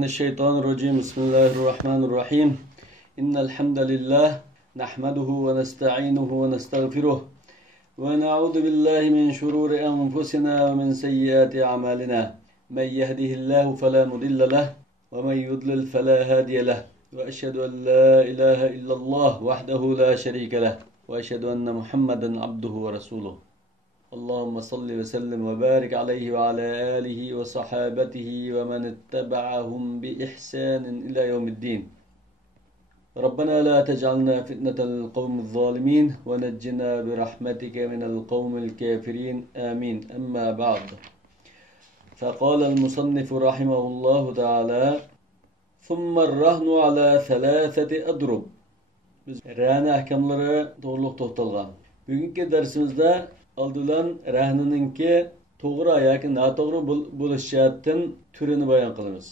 من الشيطان الرجيم بسم الله الرحمن الرحيم إن الحمد لله نحمده ونستعينه ونستغفره ونعوذ بالله من شرور أنفسنا ومن سيئات أعمالنا من يهده الله فلا مضل له ومن يضلل فلا هادي له وأشهد أن لا إله إلا الله وحده لا شريك له وأشهد أن محمدا عبده ورسوله اللهم صل وسلم وبارك عليه وعلى آله وصحابته ومن اتبعهم بإحسان إلى يوم الدين ربنا لا تجعلنا فتنة للقوم الظالمين ونجنا برحمتك من القوم الكافرين آمين أما بعد فقال المصنف رحمه الله تعالى ثم الرهن على ثلاثة أضرب رهن أحكامları doğruluk toxtalgan. Bugünkü dersimizde aldılan rahnininki to'g'ri yoki noto'g'ri bo'lishidan turini bayon qilamiz.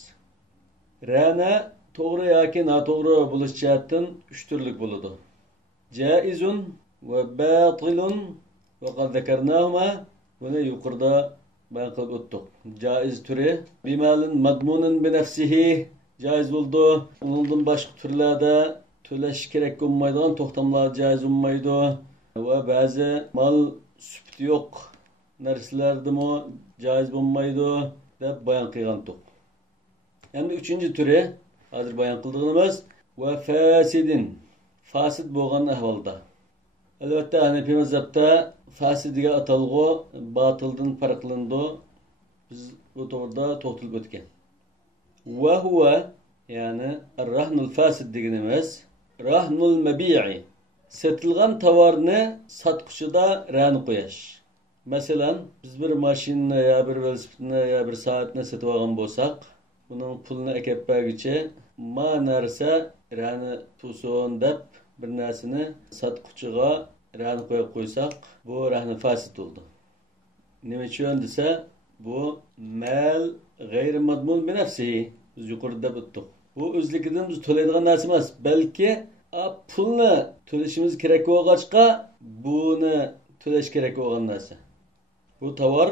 Rahna to'g'ri yoki noto'g'ri bo'lishidan 3 turlik bo'ladi. Jaizun va batilun va qad zakarnahuma buni yuqorida bayon qilib o'tdik. Jaiz turi bimalin madmunun bi nafsihi jaiz bo'ldi. Undan boshqa turlarda to'lash kerak bo'lmaydigan to'xtamlar jaiz bo'lmaydi va ba'zi mal süpti yok narsalarda mı caiz bulmaydı deb bayan qilgandik. Endi 3-cü türü hazır bayan qildığımız ve fasidin fasid bo'lgan ahvolda. Albatta Hanefi mazhabda fasidiga atalg'u batildan farqlandi. Biz bu to'g'rida to'xtalib o'tgan. Ve huwa yani ar-rahnul fasid deganimiz rahnul mabi'i satilgan tovarni satqıchida rahn qo'yish. Masalan, biz bir mashinani ya bir velosipedni ya bir soatni sotib olgan bo'lsak, buning pulini akab berguncha ma narsa rahn tuson deb bir narsani satqıchiga rahn qo'yib qo'ysak, bu rahn fasid bo'ldi. Nima uchun desa, bu mal g'ayri madmun bi nafsihi. Biz yuqorida o'tdik. Bu o'zligidan biz to'laydigan narsa emas, balki pulni to'lashimiz kerak bo'lg'achqa buni to'lash kerak bo'lgan narsa. Bu tovar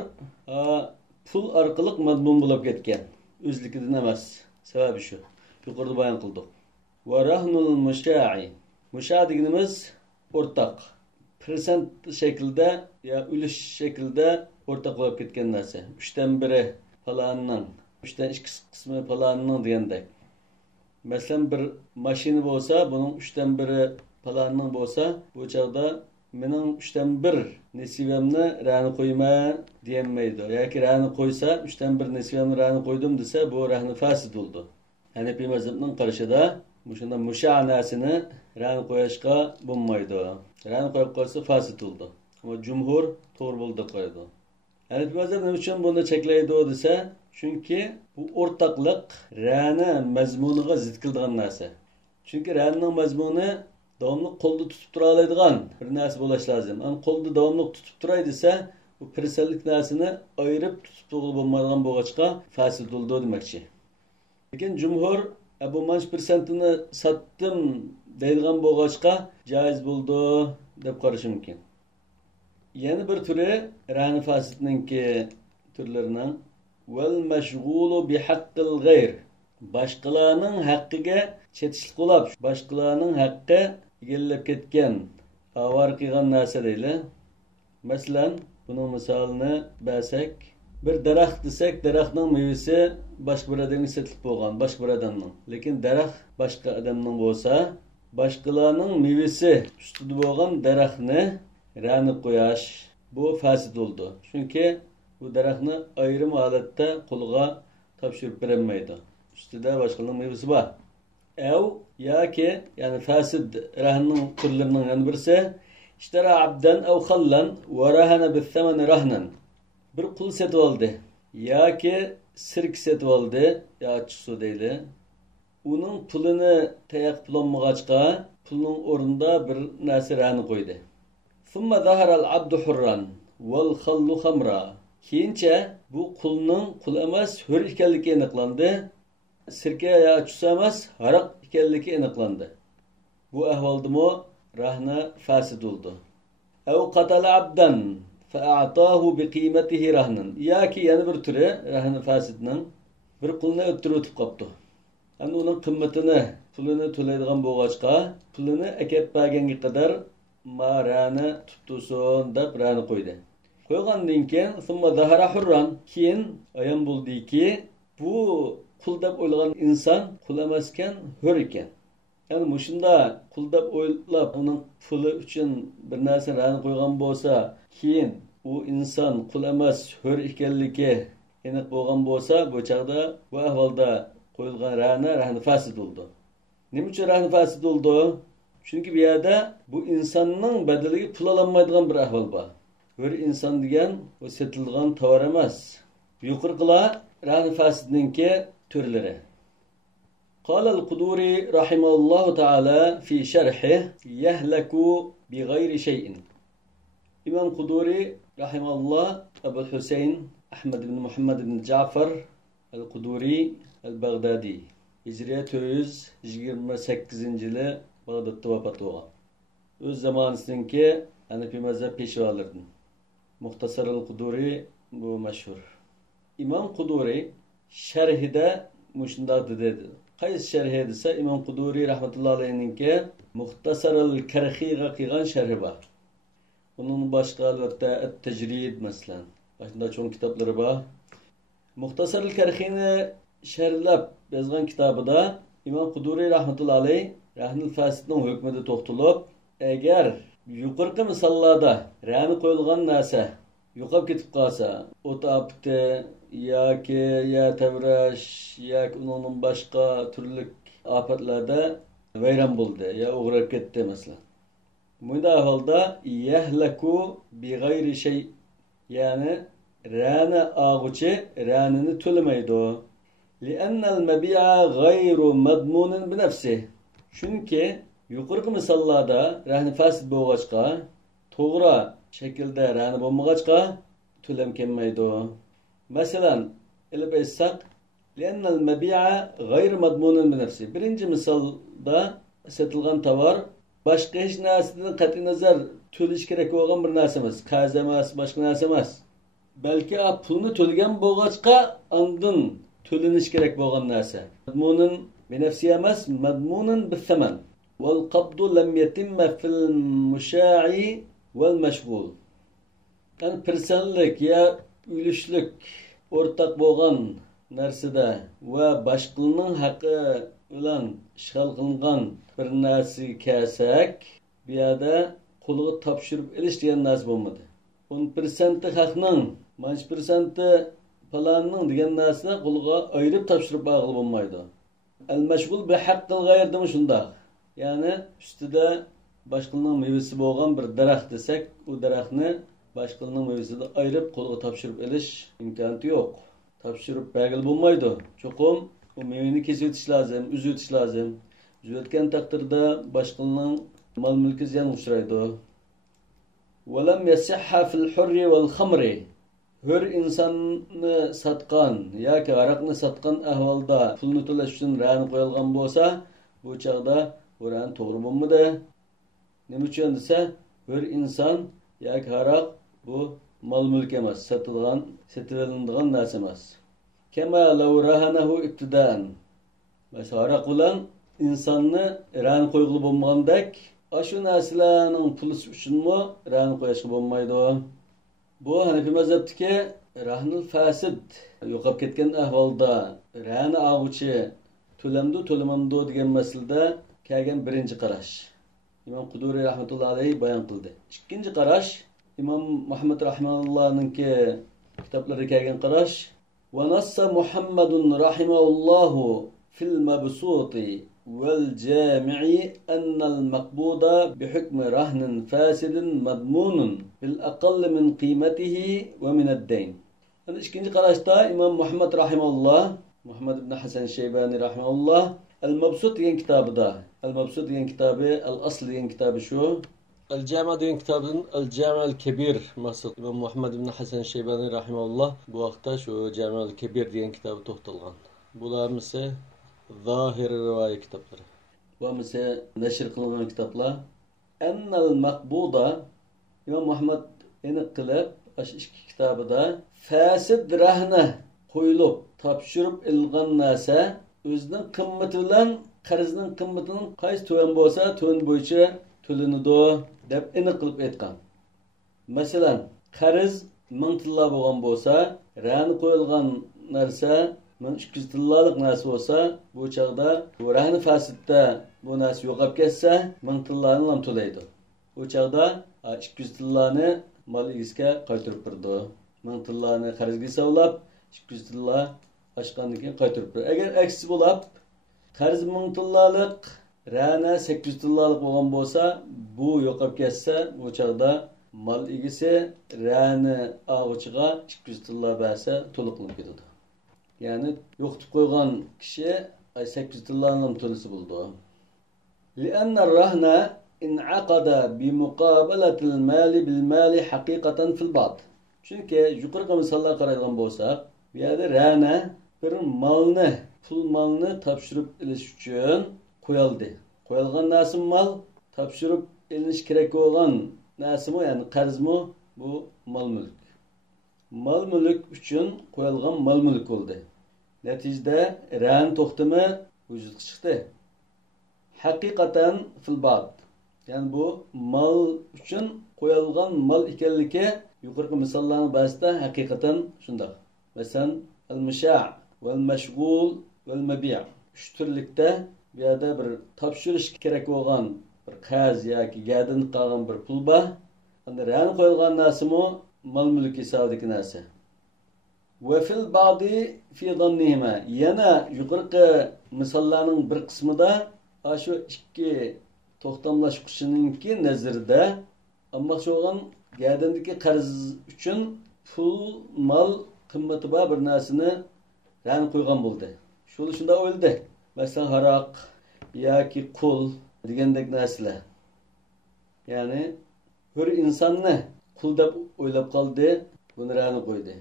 pul orqali madmun bo'lib ketgan. O'zligidan emas. Sababi shu. Yuqorida bayon qildik. Va rahnul musha'i. Musha' deganimiz o'rtaq. Persent shaklda ya ulush shaklda o'rtaq bo'lib ketgan narsa. 3dan 1 falonning, 3dan 2 qismi falonning degandek. Mesela bir maşini olsa, bunun 3'ten 1'i falanının olsa, bu çağda benim 3'ten 1 nesibemni rahni koyma diyenmeydi. Ya ki rahni koysa, 3'ten 1 nesibemni rahni koydum dese, bu rahni fasid oldu. Hanefi mezhebinin karşıda, bu şunda muşa'nasını rahni koyuşka bulmaydı. Rahni koyup koysa fasid oldu. Ama cumhur doğru buldu koydu. Hanefi mezhebinin için bunu çekleydi o dese, çünkü bu ortaklık rahni mazmuniga zid qiladigan narsa. Çünkü rahning mazmuni davomli qo'lda tutib tura oladigan bir narsa bo'lishi lozim. Am qo'lda davomli tutib turay desa, bu pirsallik narsani ayirib tutib turib bo'lmaydigan bo'lg'achqa fasid bo'ldi demoqchi. Lekin jumhur bu manch persentini satdim deydigan bo'lg'achqa joiz bo'ldi deb qarash mumkin. Yana bir turi rahni fasidninki turlarining vel meşgulu bi haqqil gayr. Başqalarning haqqiga chetishlik qilib, başqalarning haqqi egallab ketgan, avar qilgan narsa deyli. Masalan, buning misolini bersak, bir daraxt desak, daraxtning mevasi boshqa bir odamga sotilib bo'lgan, boshqa bir odamning. Lekin daraxt boshqa odamning bo'lsa, boshqalarning mevasi ustida bo'lgan daraxtni rahn qo'yish bu fasid bo'ldi. Chunki bu daraxtni ayrim holatda qo'lga topshirib berilmaydi. Ustida boshqalarning mevasi bor. Yoki yani fasid rahning turlarining yana birisi ishtara abdan aw khallan wa rahana bis-samani rahnan. Bir qul sotib oldi yoki sirk sotib oldi, yoki su deydi. Uning pulini tayoq pulolmag'achqa pulning o'rnida bir narsa rahni qo'ydi. Thumma zahara al-abdu hurran wal khallu khamra. Keyincha bu qulning qul emas, hur ekanligi aniqlandi. Sirka ya chusa emas, haraq ekanligi aniqlandi. Bu ahvoldimi rahna fasid bo'ldi. Aw qatala abdan fa'atahu biqimatihi rahnan. Yoki yana bir turi rahna fasidning bir qulni o'ttirib o'tib qopti. Yani onun kıymetini, pulunu to'laydigan bo'lg'achqa, pulini akab berganga qadar marani tuttusun deb rani qo'ydi. Qo'ygandan keyin summa zahara hurran, keyin ayon bo'ldiki, bu qul deb o'ylagan inson qul emaskan, hur ekan. Yani mushunda qul deb o'ylab uning puli uchun bir narsa rani qo'ygan bo'lsa, keyin u inson qul emas, hur ekanligi aniq bo'lgan bo'lsa, bu chaqda bu ahvolda qo'yilgan rahni fasid bo'ldi. Nima uchun rahni fasid bo'ldi? Chunki bu yerda bu insonning badaliga pul ololmaydigan bir ahvol bor. Bir inson degan o setilgan tovar emas. Yuqorqilar rahni fasidninki turlari. Qala al-Quduri rahimahullohu taala fi sharhi yahlaku bi g'ayri shay'in. İmam Quduri rahimahulloh Abu Husayn Ahmad ibn Muhammad ibn Ja'far al-Quduri al-Baghdadi Hicriye 428-yili Bag'dodda vafot bo'lgan. O'z zamonidagi Hanafi mazhab peshvolaridan. Muxtasar al-Quduri bu mashhur. İmam Quduri sharhida mushundaq dedi. Qaysi sharhi desa İmam Quduri rahmatullohi alayhinki Muxtasar al-Karxiga qilgan sharhi bor. Onun başqa albatta at-Tajrid masalan. Başında çoğun kitapları var. Muxtasar al-Karxini sharhlab yozgan kitobida İmam Quduri rahmatullohi alayhi rahnul fasidning hukmida to'xtalib, agar yuqorqi misollarda rani qo'yilgan narsa yo'qolib ketib qolsa, o'tapti yoki ya tavrash yoki uning boshqa turli ofatlarda vayron bo'ldi, ya o'g'rab ketdi masalan. Bunda holda yahlaku bi g'ayri shay, ya'ni rani og'uchi ranini to'lamaydi. Li'annal mabi'a g'ayru madmunin bi nafsihi. Chunki yuqorqi misollarda rahni fasid bo'lg'achqa, to'g'ri shaklda rani bo'lmag'achqa to'lam kelmaydi. Masalan, ilib aytsak, li'annal mabi'a g'ayru madmunin bi nafsihi. Birinchi misolda sotilgan tovar boshqa hech narsadan qat'iy nazar to'lish kerak bo'lgan bir narsa emas, qarz emas, boshqa narsa emas. Balki pulni to'lagan bo'lg'achqa andin to'lanish kerak bo'lgan narsa. Madmunun bi nafsi emas, madmunun bi thaman. Wal qabdu lam yatimma fil musha'i wal mashghul. Yani pirsanlik ya ülüşlük o'rtaq bo'lgan narsada va boshqaning haqqi bilan ishg'ol qilingan bir narsaga kelsak, bu yerda qo'liga topshirib olish degan narsa bo'lmadi. 10% haqning, 5% falanning degan narsa qo'liga ayirib topshirib bag'il bo'lmaydi. Al-mashg'ul bi haqqil g'ayr demi shundaq. Ya'ni ustida boshqaning mevasi bo'lgan bir daraxt desak, u daraxtni boshqaning mevasidan ayirib qo'liga topshirib olish imkoni yo'q. Topshirib bag'il bo'lmaydi. Cho'qim o mevini kesib o'tish lozim, uzib o'tish lozim. Uzib o'tgan taqdirda boshqaning mol mulki ziyon uchraydi. Walam yasihha fil hurri wal khamri. Hur insonni satqan yoki aroqni satqan ahvolda pulni to'lash uchun ran qo'yilgan bo'lsa, bu chaqda bu ran to'g'ri bo'lmadi. Nima uchun desa, hur inson yoki aroq bu mol mulk emas, sotilinadigan narsa emas. Kema law rahanahu ibtidaan. Mesela qulan insonni ran qo'yg'ili bo'lmagandek, shu narsalarning puli uchunmi ran qo'yishga bo'lmaydi. Bu Hanafi mazhabdagi rahnul fasid yo'qolib ketgan ahvolda rani og'uchi to'lamdi to'lamamdi degan masalada kelgan birinchi qarash. İmam Quduri rahmatullohi alayhi bayon qildi. Ikkinchi qarash İmam Muhammad rahimahullohninki kitoblarida kelgan qarash. Wa nassa Muhammadun rahimahullohu fil mabsuti wal jami'i anna al maqbuda bi hukmi rahnin fasidin madmunun bil aqall min qimatihi wa min ad-dayn. Ana ikinci qarashda İmam Muhammad rahimahulloh, Muhammad ibn Hasan Shaybani rahimahulloh al-Mabsut degan kitobida, al-Mabsut degan kitobi, al-Asl degan kitobi shu. Al-Jami' degan kitobdan al-Jami' al-Kabir maqsad İmam Muhammad ibn Hasan Shaybani rahimahulloh bu vaqtda shu Jami' al-Kabir degan kitobi to'xtalgan. Bular esa zahir rivoyat kitoblari. Bu esa nashr qilingan kitoblar. Annal maqbuda İmam Muhammad aniq qilib ikki kitobida fasid rahna qo'yilib topshirib ilgan narsa o'zining qimmati bilan qarzning qimmatining qaysi tuvan bo'lsa, tuvan bo'yicha to'lanadi deb aniq qilib aytgan. Masalan, qarz 1000 tilla bo'lgan bo'lsa, ra'ni qo'yilgan narsa 1200 tillalik narsa bo'lsa, bu chaqda bu ra'ni fasidda bu narsa yo'qolib ketsa, 1000 tillani ham to'laydi. Bu chaqda 200 tillani mal egasiga qaytarib berdi. 1000 tillani qarzga savlab, 200 tilla oshgandan keyin qaytarib berdi. Agar aksi bo'lib, qarz 1000 tillalik, ra'na 800 tillalik bo'lgan bo'lsa, bu yo'qolib ketsa, bu chaqda mal egasi ra'ni og'uchiga 200 tilla bersa, to'liq qilib ketadi. Yani yo'qitib qo'ygan kishi 800 tillani to'lisi bo'ldi. لأن الرهن انعقد بمقابلة المال بالمال حقيقة في البعض. Çünkü yukarı misallar qaraydigan bo'lsak, bu yerda ra'na bir malni, pul malni topshirib olish uchun qo'yildi. Qo'yilgan narsa mal, topshirib olinish kerak bo'lgan narsami, ya'ni qarzmi, bu mal-mulk. Mal-mulk uchun qo'yilgan mal-mulk bo'ldi. Natijada ra'n to'xtami vujudga chiqdi. Haqiqatan fil ba'd. Yani bu mal uchun qo'yilgan mal ekanligi yuqorqi misollarning ba'zida haqiqatan shunday. Masalan, al-musha' wal-mashghul wal-mabi'. Uch turlikda bu yerda bir topshirish kerak bo'lgan bir qarz yoki gadin qolgan bir pul bor. Endi ra'n qo'yilgan narsami mal-mulk hisobidagi narsa. Ve fil ba'di fi zannihima. Yana yuqorqi misollarning bir qismida shu ikki to'xtamlashquchininki nazarda almoqchi bo'lgan gadindagi qarz uchun pul, mal qimmati bor bir narsani ra'n qo'ygan bo'ldi. Shunda o'ldi. Masalan, haroq yoki qul degandek narsalar. Ya'ni bir insonni qul deb o'ylab qoldi, buni ra'n qo'ydi.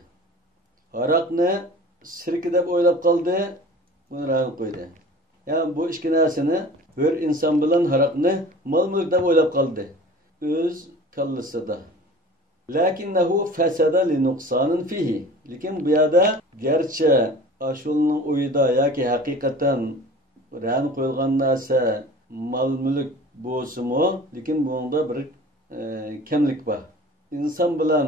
Haroqni sirki deb o'ylab qoldi, buni ra'n qo'ydi. Yani bu ikki narsani bir inson bilan haroqni mal-mulk deb o'ylab qoldi. O'z kallasida. Lakinnahu fasada li nuqsanin fihi. Lekin bu yerda garchi ashulning o'yida yoki haqiqatan ra'n qo'yilgan narsa mal-mulk bo'lsa-mu, lekin bunda bir kamlik bor. İnson bilan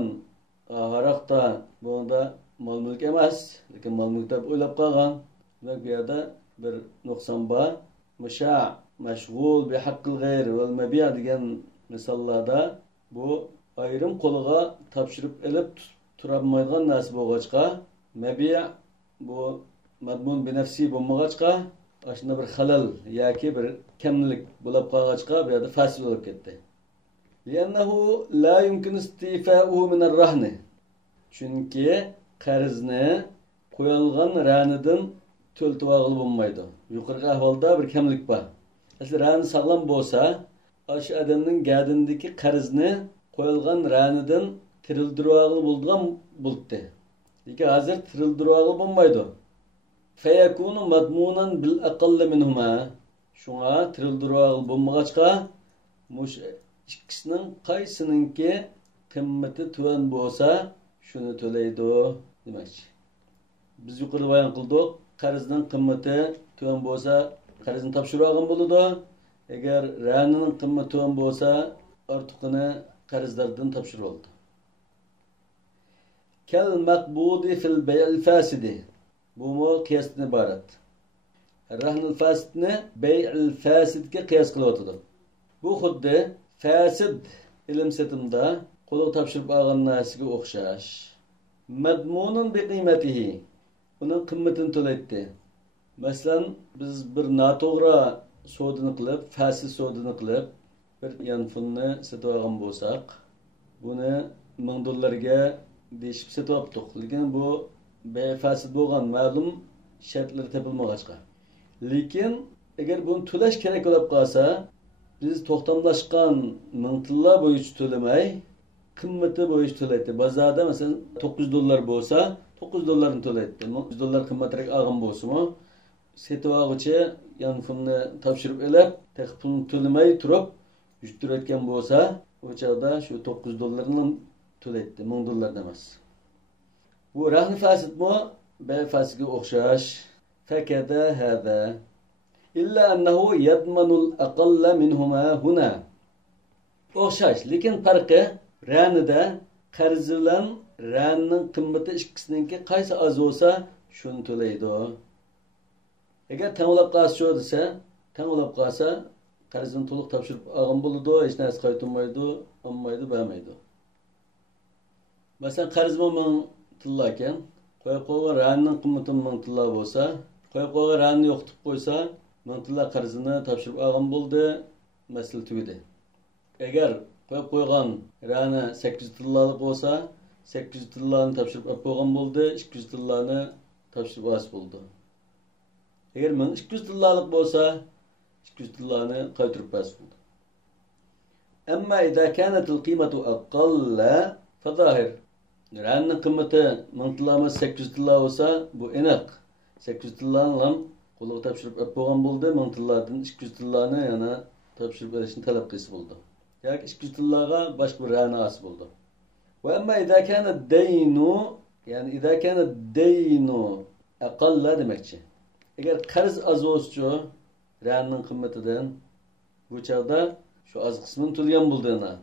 haroqda bunda mal-mulk emas, lekin mal-mulk deb o'ylab qolgan. Ve bu yerda bir nuqson bor. Musha' mashg'ul bi haqqil g'ayr vel mabi' degan misollarda bu ayrim qo'liga topshirib olib turolmaydigan narsa bo'lg'achqa, mabi' bu madmun bi nafsi bo'lmag'achqa, ashunda bir xalal yoki bir kamlik bo'lib qolg'achqa bu yerda fasil bo'lib ketdi. Li'annahu la yumkin istifa'uhu min ar-rahn. Chunki qarzni qo'yilgan ra'nidan to'ltib olib bo'lmaydi. Yuqorqi ahvolda bir kamlik bor. Aslida ra'ni sog'lom bo'lsa, o'sha odamning gadindagi qarzni qo'yilgan ra'nidan tirildirib olib bo'lgan bo'ldi. Lekin hozir tirildirib olib bo'lmaydi. Fayakunu madmunan bil aqall minhuma. Shunga tirildirib olib bo'lmag'achqa, mush ikkisining qaysininki qimmati tuvan bo'lsa, shuni to'laydi demakchi. Biz yuqorida bayon qildik. Qarzning qimmati tuvan bo'lsa, qarzni topshirib olgan bo'ladi. Agar ra'nining qimmati tuvan bo'lsa, ortiqini qarzlardan topshirib oldi. Kal maqbudi fil bay'il fasidi. Bu mu qiyasdan iborat. Rahnul fasidni bay'il fasidga qiyas qilyotdi. Bu xuddi fasid ilm setimda qo'lga topshirib olgan narsaga o'xshash. Madmunun bi qiymatihi. Bunun qimmatini to'laydi. Masalan, biz bir noto'g'ri sodini qilib, fasid sodini qilib, bir yanfunni sotib olgan bo'lsak, buni 1000 dollarga deyishib sotib oldik. Lekin bu fasid bo'lgan ma'lum shartlar topilmag'achqa. Lekin agar buni to'lash kerak bo'lib qolsa, biz to'xtamlashgan 1000 tilla bo'yicha to'lamay, qimmati bo'yicha to'laydi. Bozorda masalan 900 dollar bo'lsa, 900 dollarni to'laydi. 100 dollar qimmatroq olgan bo'lsa-mu, sotib oluvchi yanfunni topshirib olib, pulni to'lamay turib, yuttirayotgan bo'lsa, o chaqda shu 900 dollarni to'laydi, 1000 dollar emas. Bu rahn fasidmi, bay fasidga o'xshash. فكذا هذا إلا أنه يضمن الأقل منهما هنا. O'xshash, lekin farqi ranida qarz bilan ranning qimmati ikkisininki qaysi az bo'lsa shuni to'laydi. Agar tanglab qolsa desa, tanglab qolsa qarzini to'liq topshirib olgan bo'ladi, hech narsa qaytarmaydi, olmaydi, bermaydi. Masalan, qarz 1000 tilla ekan, qo'yib qo'ygan ranning qimmati 1000 tilla bo'lsa, qo'yib qo'ygan ranni yo'qitib qo'ysa, 1000 tilla qarzini topshirib olgan bo'ldi, masala tugadi. Agar qo'yib qo'ygan rani 800 tillalik bo'lsa, 800 tillani topshirib qo'ygan bo'ldi, 200 tillani topshirib olsa bo'ldi. Agar 1200 tillalik bo'lsa, 200 tillani qaytarib bersa bo'ldi. Amma idza kanat al-qimatu aqalla fazahir. Ranning qimmati 1000 tillami 800 tilla bo'lsa, bu aniq. 800 tillani ham qo'lga topshirib qo'ygan bo'ldi, 1000 tilladan 200 tillani yana topshirib berishni talab qilsa bo'ldi. Yoki 200 tillaga boshqa bir rani as bo'ldi. Va amma idza kana ad-daynu, ya'ni idza kana ad-daynu aqalla demakchi. Agar qarz az bo'lsa, ranning qimmatidan bu chaqda shu az qismini to'lagan bo'ldina.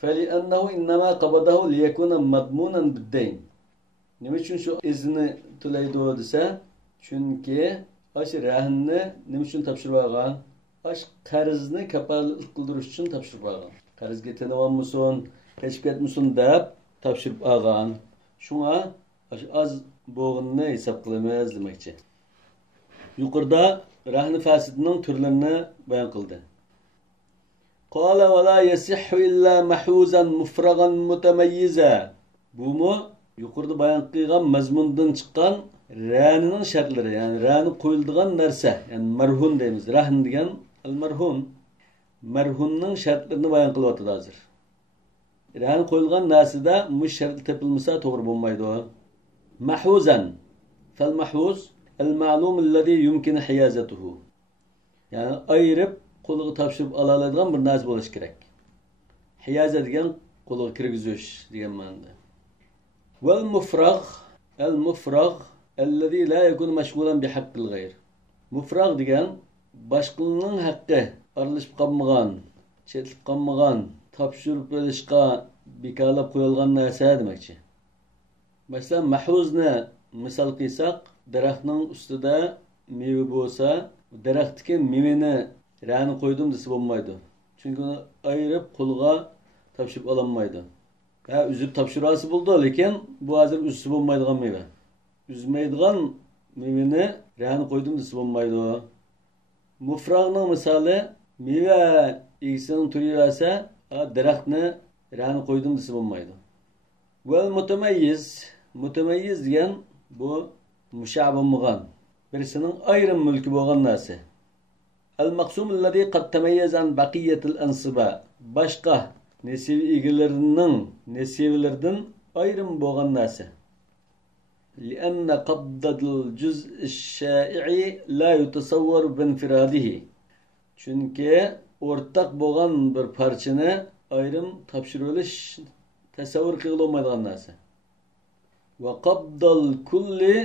Fali annahu innama qabadahu liyakuna madmunan bid-dayn. Nima uchun shu izni to'laydi desa, chunki ash rahnni nima uchun topshirib olgan? Ash qarzni kafolat qildirish uchun topshirib olgan. Qarzga tinamammisin, kechib ketmisin deb topshirib olgan. Shunga ash az bo'g'inni hisob qilamiz demakchi. Yuqorida rahni fasidining turlarini bayon qildi. Qala va la yasihhu illa mahuzan mufragan mutamayyiza. Bu yuqorida bayon qilgan mazmundan chiqqan ranining shartlari, ya'ni rani qo'yiladigan narsa, ya'ni marhun deymiz. Rahn degan al-marhun. Marhunning shartlarini bayon qilyapti hozir. Rani qo'yilgan narsada bu shart topilmasa to'g'ri bo'lmaydi. Mahuzan. Fal mahuz al-ma'lum alladhi yumkin hiyazatuhu. Ya'ni ayirib qo'lga topshirib oladigan bir narsa bo'lish kerak. Hiyaza degan qo'lga kirgizish degan ma'noda. Wal mufragh al-mufragh alladhi la yakun mashghulan bi haqqil ghayr. Mufragh degan boshqaning haqqi aralashib qolmagan, chetlib qolmagan, topshirib olishga bekalab qo'yilgan narsa demakchi. Masalan, mahvuzni misol qilsak, daraxtning ustida meva bo'lsa, daraxtdagi mevani rani qo'ydim desa bo'lmaydi. Chunki uni ayirib qo'lga topshirib ololmaydi. Ha, uzib topshirasi bo'ldi, lekin bu hozir uzib bo'lmaydigan meva. Uzmaydigan mevani rani qo'ydim desa bo'lmaydi. Mufrag'ning misoli meva egisining turi bo'lsa, daraxtni rani qo'ydim desa bo'lmaydi. Vel mutamayyiz degan bu mushabamgan, birisining ayrim mulki bo'lgan narsa. Al-maqsum alladhi qad tamayyaza an baqiyatil ansiba. Boshqa nasiba egalarining nasibalaridan ayrim bo'lgan narsa. لأن قبضة الجزء الشائع لا يتصور بانفراده. Çünkü ortak bo'lgan bir parçani ayrim topshirilish tasavvur qilolmaydigan narsa. Ve qabdal kulli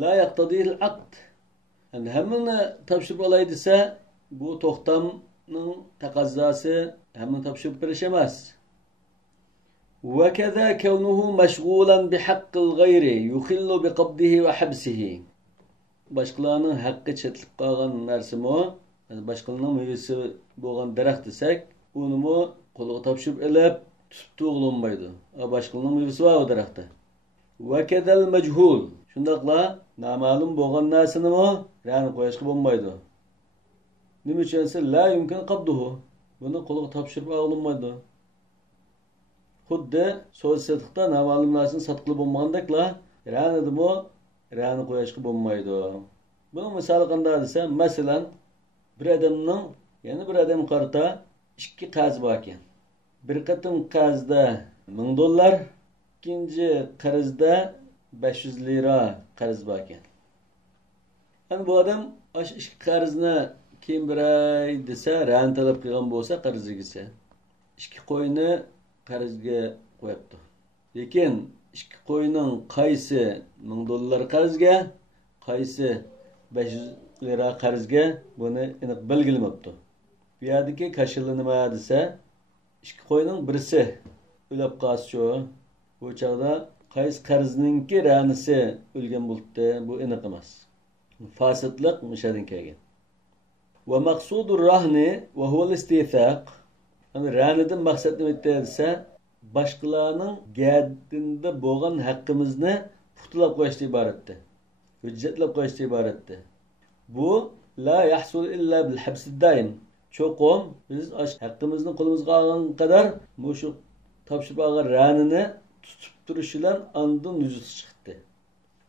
la yaqtadil aqd. Yani hamını topshirib olay desa, bu to'xtamning taqozosi hamını topshirib berish emas. Ve keza kevnuhu meşgulan bi haqqil gayri yukhillu bi qabdihi ve habsihi. Başqalarının haqqı chetlib qolgan narsami, boshqalarning mevasi bo'lgan daraxt desak, uni qo'lga topshirib olib tutib tug'ilmaydi. Boshqalarning mevasi bor o daraxtda. Va kadal majhul. Shundaqla noma'lum bo'lgan narsani rani qo'yishga bo'lmaydi. Nima uchunsa la yumkin qabduhu. Buni qo'lga topshirib olmaydi. Xuddi so'z-satiqda noma'lum narsani sotqili bo'lmagandekla, ranidimi rani qo'yishga bo'lmaydi. Buning misoli qanday desa, masalan, bir odamning, yana bir odam qarta 2 qarz bor ekan. Bir qatim qarzda $1000, ikkinchi qarzda 500 lira qarz bor ekan. Yani bu odam ash 2 qarzni keyin beray desa, ran talab qilgan bo'lsa, qarzigisi 2 qo'yni qarzga qo'yibdi. Lekin 2 qo'yning qaysi $1000 qarzga, qaysi 500 lira qarzga buni aniq belgilamabdi. Bu yerdagi kashili nima desa, ikki qo'yning birisi o'lib qolsa, bu chaqda qaysi qarzningki ranisi o'lgan bo'libdi, bu aniq emas. Fasidlik mushadan kelgan. Va maqsudur rahni va huwa al-istithaq. Yani ranidan maqsad nima desa, boshqalarning gadinda bo'lgan haqqimizni putlab qo'yishdan iboratdir. Hujjatlab qo'yishdan iboratdir. Bu la yahsul illa bil habsid daim. Cho'qim biz haqqimizni qo'limizga olgan qadar mushu topshirib olgan ranini tutib turish bilan andin yuzi chiqdi.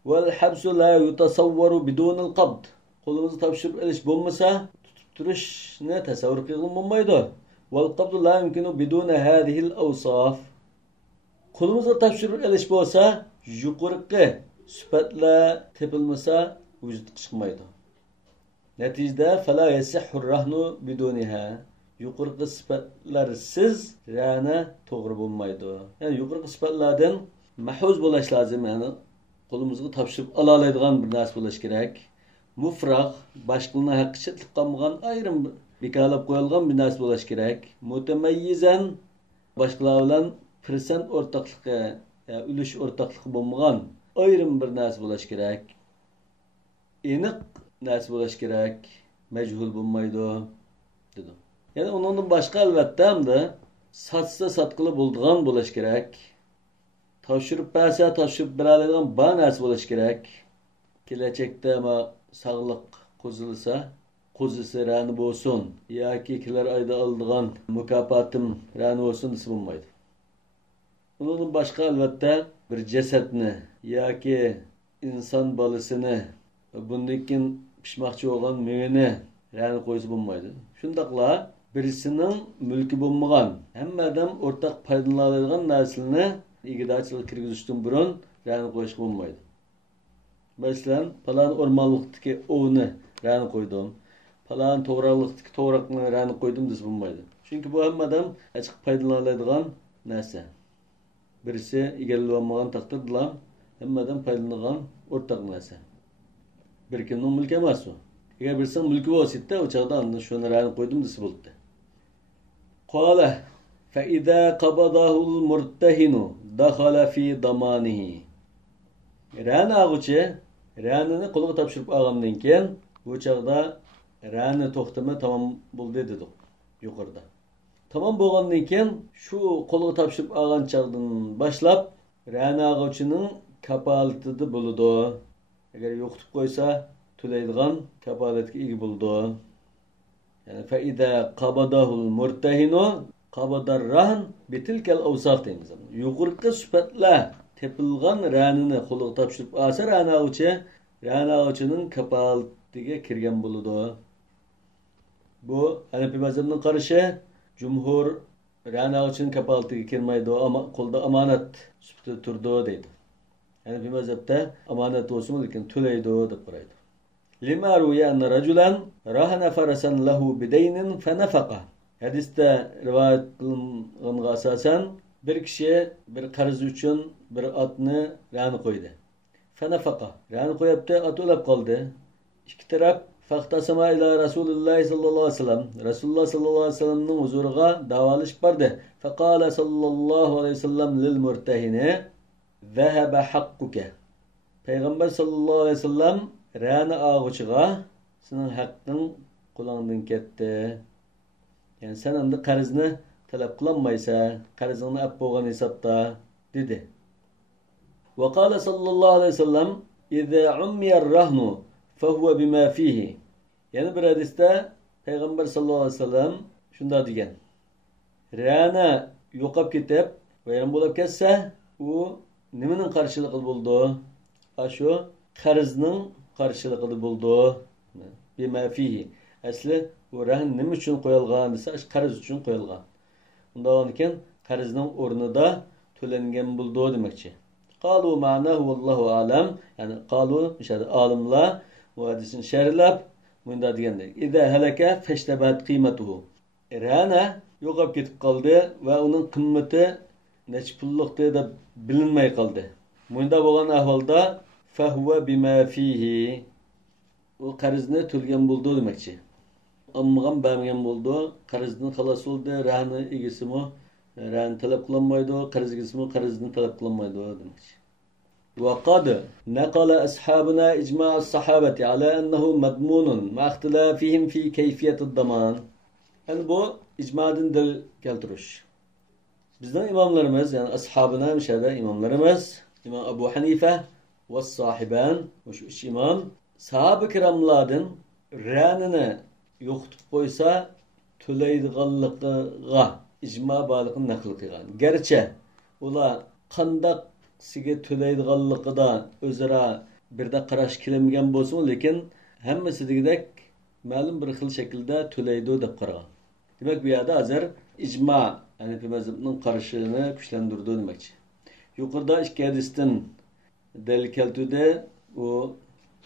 Val habsu la yutasawwaru bidun al qabd. Qo'limizni topshirib olish bo'lmasa, tutib turishni tasavvur qilib bo'lmaydi. Val qabdu la yumkinu bidun hadhihi al awsaf. Qo'limizga topshirib olish bo'lsa, yuqorqi sifatlar tepilmasa vujud chiqmaydi. Neticede fala yasihhur rahnu biduniha. Yuqorqi sifatlarsiz rana to'g'ri bo'lmaydi. Yani yuqorqi sifatlardan mahfuz bo'lish lozim. Yani qo'limizga topshirib ola oladigan bir narsa bo'lish kerak. Mufraq, boshqalarning haqqi chetlib qolmagan ayrim bekalab qo'yilgan bir narsa bo'lish kerak. Mutamayyizan, boshqalar bilan persent o'rtoqligi, ulush o'rtoqligi bo'lmagan ayrim bir narsa bo'lish kerak. Aniq narsa bo'lish kerak, majhul bo'lmaydi dedi. Yani ondan boshqa albatta hamda satsa satqili bo'ladigan bo'lish kerak. Topshirib bersa, topshirib beradigan bir narsa bo'lish kerak. Kelajakda ama sog'liq qo'zilsa, qo'zisi rani bo'lsin yoki kelar oyda oladigan mukofotim rani bo'lsin desa bo'lmaydi. Ondan boshqa albatta bir jasadni yoki inson bolasini bundan pishmoqchi bo'lgan meni rani qo'ysa bo'lmaydi. Shundaqla birisining mulki bo'lmagan, hammadan o'rtaq foydalanadigan narsalarni igidorchilik kirgizishdan burun rani qo'yish bo'lmaydi. Masalan, falan o'rmonlikdagi ovni rani qo'ydim, falan to'g'raqlikdagi to'g'raqni rani qo'ydim desa bo'lmaydi. Chunki bu hammadan ochiq foydalanadigan narsa. Birisi egallanmagan taqdirda hammadan foydalanadigan o'rtaq narsa. Bir kimning mulki emas u. Agar birisning mulki bo'lsa, o chaqda unda shuni rani qo'ydim desa bo'ldi. Qala fa idza qabadahu al-murtahinu dakhala fi damanihi. Rani ag'uchi ranini qo'lga topshirib olgandan keyin bu chaqda rani to'xtami tamom bo'ldi dedik yuqorida. Tamom bo'lgandan keyin shu qo'lga topshirib olgan chaqdan boshlab rani ag'uchining kapolatida bo'ladi. Agar yo'qitib qo'ysa, to'laydigan kapolatga ega bo'ldi. Yani fa idza qabadahu al-murtahinu qabadar rahn bitilkal awsaf deymiz. Yuqorqi sifatlar tepilgan ranini qo'lga topshirib olsa, rani ag'uchining kapolatiga kirgan bo'ladi. Bu Hanafi mazhabining qarashi, jumhur rani ag'uchining kapolatiga kirmaydi, ama qo'lda omonat sifatida turdi deydi. Hanafi mazhabda omonat bo'lsin, lekin to'laydi deb qaraydi. Lima ruya anna rajulan rahana farasan lahu bidaynin fanafaqa. Hadisda rivoyat qilingan asosan bir kishi bir qarz uchun bir otni rani qo'ydi. Fanafaqa. Rani qo'yibdi, ot o'lib qoldi. Ikki taraf faqtasama ila Rasululloh sallallohu alayhi vasallam. Rasululloh sallallohu alayhi vasallamning huzuriga davolashib bordi. Faqala sallallohu alayhi vasallam lil murtahini zahaba haqquka. Payg'ambar sallallohu alayhi vasallam rani og'uchiga sening haqqing qo'lingdan ketdi. Yani sen endi qarzni talab qilolmaysan, qarzingni olib bo'lgan hisobda dedi. Va qala sallallohu alayhi vasallam idza ummiya ar-rahnu fa huwa bima fihi. Yani bir hadisda Payg'ambar sallallohu alayhi vasallam shunda degan. Rana yo'qolib ketib, vayron bo'lib ketsa, u nimaning qarshiligi bo'ldi? Ashu qarzning qarshiligi bo'ldi. Bima fihi. Asli bu rahn nima uchun qo'yilgan desa, qarz uchun qo'yilgan. Undan keyin qarzning o'rnida to'langan bo'ldi demoqchi. Qalu ma'nahu vallahu alam. Yani qalu mishada olimlar bu hadisni sharhlab bunda degandek. Idza halaka fashtabat qiymatuhu. Rana yo'qolib ketib qoldi va uning qimmati necha pulliqdi deb bilinmay qoldi. Bunda bo'lgan ahvolda fa huwa bima fihi. o qarzni to'lgan bo'ldi demoqchi. Almagan bermagan bo'ldi. Qarzdan xalos bo'ldi. Rahni egisimi rahni talab qilinmaydi. Qarz egisimi qarzni talab qilinmaydi demoqchi. وقد نقل أصحابنا إجماع الصحابة على أنه مضمون مع اختلافهم في كيفية الضمان. Yani bu icmadan delil keltiriş. Bizden imamlarımız yani ashabına müşahede imamlarımız İmam Ebu Hanife ve sahiben şu üç imam sahabe-i kiramlardan ranını yo'qitib qo'ysa to'laydiganligiga ijmo borligini naql qilgan. Garchi ular qandaq siga to'laydiganligida o'zaro birda qarash kelinmagan bo'lsin, lekin hammasi degidek ma'lum bir xil shaklda to'laydi deb qaragan. Demak bu yerda hozir ijmo Hanefi mazhabining qarashini kuchlantirdi demoqchi. Yuqorida ikki hadisdan dalil keltirdi. O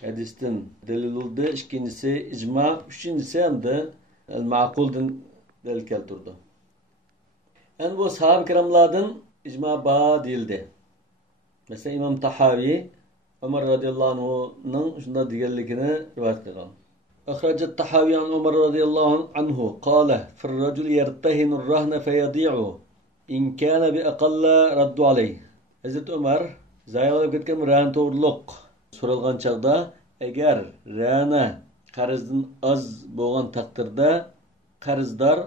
hadisdan dalil oldu. İkincisi icma, üçüncüsü hem de el-ma'quldan dalil keltirdi. Yani bu sahabe-i kiramlardan icma bağ değildi. Mesela İmam Tahavi Ömer radıyallahu anh'ın şunda diğerlikini rivayet kılgan. أخرج الطحاوي عن عمر رضي الله عنه قال في الرجل يرتهن الرهن فيضيعه إن كان بأقل رد عليه. Hazreti Ömer zayıflayıp ketken rahn to'g'riliq so'ralgan chaqda agar rahna qarzdan az bo'lgan taqdirda qarzdor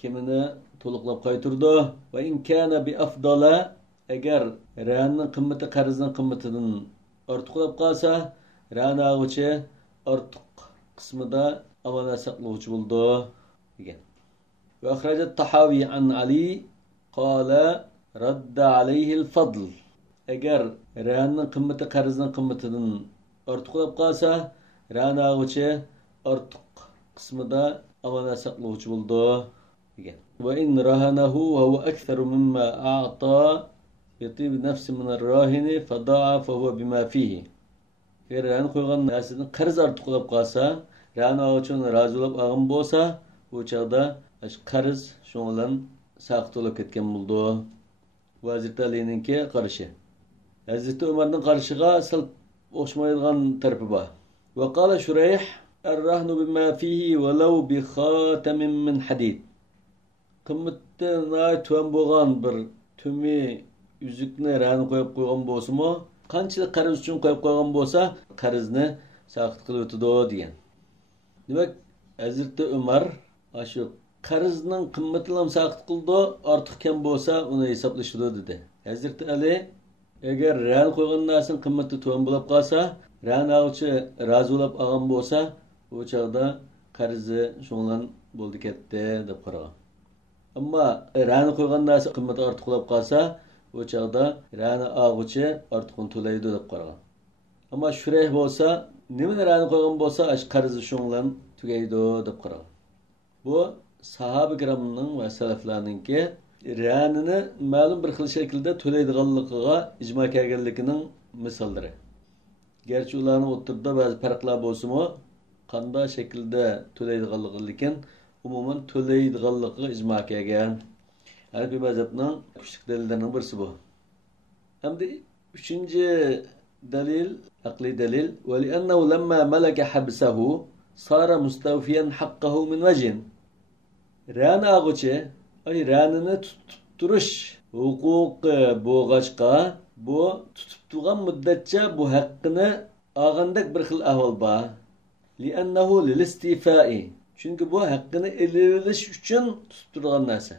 kimini to'liqlab qaytirdi va in kana bi afdala agar rahning qimmati qarzning qimmatidan ortiqlab qolsa rahna oluvchi ortiq qismida amonat saqlovchi bo'ldi degan. Va akhrajat Tahawi an Ali qala radda alayhi al-fadl. Agar rahning qimmati qarzning qimmatidan ortiqlab qolsa rahna oluvchi ortiq qismida amonat saqlovchi bo'ldi degan. Va in rahanahu wa huwa aktharu mimma a'ta yatib nafsi min ar-rahini fada'a fa huwa bima fihi. Agar rahn qo'ygan narsadan qarz ortiqlab qolsa rahna oluvchi rozi bo'lib olgan bo'lsa bu chaqda qarz shu bilan saqit bo'lib ketgan bo'ldi. Hazreti Ali'ninki qarşı. Hazreti Ömer'nin qarşıga sal o'xshamaydigan tarafı bor. Ve qala Şureyh er-rahnu bima fihi walau bi khatamin min hadid. Qimmatda tuvan bo'lgan bir tumi yüzükni rahn qo'yib qo'ygan bo'lsa-mu, qanchalik qarz uchun qo'yib qo'ygan bo'lsa, qarzni saqit qilib o'tadi degan. Demak, Hazreti Ömer shu qarzning qimmatini ham saqit qildi, ortiq kam bo'lsa uni hisoblashdi dedi. Hazreti Ali agar rahn qo'ygan narsaning qimmati to'g'ri bo'lib qolsa, rahn oluvchi rozi bo'lib olgan bo'lsa, u chaqda qarzi shundan bo'ldi ketdi deb qaragan. Ammo rahn qo'ygan narsa qimmati ortiq bo'lib qolsa, u chaqda rahn oluvchi ortiqni to'laydi deb qaragan. Ammo Shurayh bo'lsa, nimani rahn qo'ygan bo'lsa, qarzi shundan tugaydi deb qaragan. Bu sahabe kiramning va salaflarninki ranini ma'lum bir xil shaklda to'laydiganligiga ijmo kelganligining misollari. Gerçi ularning o'rtasida ba'zi farqlar bo'lsa-mu, qanday shaklda to'laydiganligi lekin umuman to'laydiganligiga ijmo kelgan. Hanefi mazhabining kuchli dalillarining birisi bu. Hamda üçüncü dalil, aqli dalil, ve li'annahu lamma malaka habsahu sara mustawfiyan haqqahu min wajhin. Rahn oluvchi ranini tutib turish huquqi bo'lg'achqa bu tutib turgan muddatcha bu haqqini olgandek bir xil ahvol bor. Li'annahu lil-istifai. Chunki bu haqqini elish uchun tutib turgan narsa.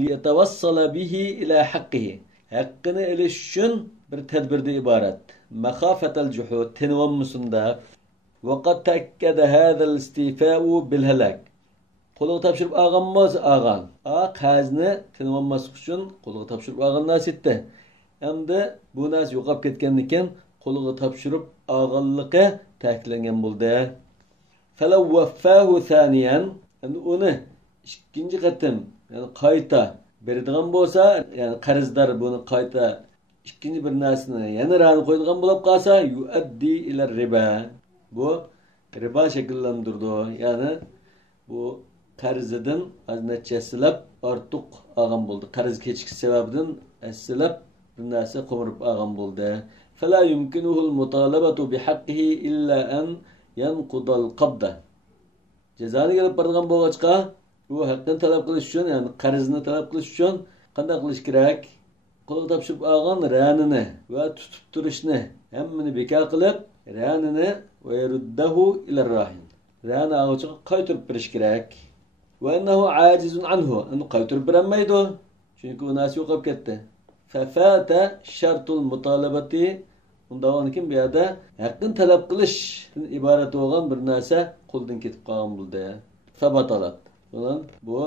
Liyatawassala bihi ila haqqihi. Haqqini elish uchun bir tadbirda iborat. Makhafatal juhud tinwammusunda va qad takkada hadha al-istifa'u bil halak. Qo'lga topshirib olgan bo'lsa olgan. Qazni tinolmaslik uchun qo'lga topshirib olgan narsa. Hamda bu narsa yo'qolib ketgandan keyin qo'lga topshirib olganligi ta'kidlangan bo'ldi. Falaw waffahu thaniyan, endi uni ikkinchi qatim, ya'ni qayta beradigan bo'lsa, ya'ni qarzdor buni qayta ikkinchi bir narsani yana rahn qo'yadigan bo'lib qolsa, yuaddi ila riba. Bu riba shakllantirdi. Ya'ni bu qarzidan aznachasilab ortiq olgan bo'ldi. Qarz kechikish sababidan asilab bir narsa qo'mirib olgan bo'ldi. Fala yumkinuhu al-mutalabatu bihaqqihi illa an yanqudal qabda. Cezani gelip bargan boğaçqa, bu haqqını talep qilish uchun, yani qarzni talep qilish uchun qanday qilish kerak? Qo'lga topshirib olgan ranini va tutib turishni hammani bekor qilib, ranini va yurdahu ila rahin. Rani ağaçıga qaytirib berish kerak. Va innahu ajizun anhu. Uni qaytirib bermaydi. Chunki u narsa yo'qolib ketdi. Fafata shartul mutalabati. Undan kim bu yerda haqqini talab qilish iborat bo'lgan bir narsa qo'ldan ketib qolgan bo'ldi. Fabatalat. Bundan bu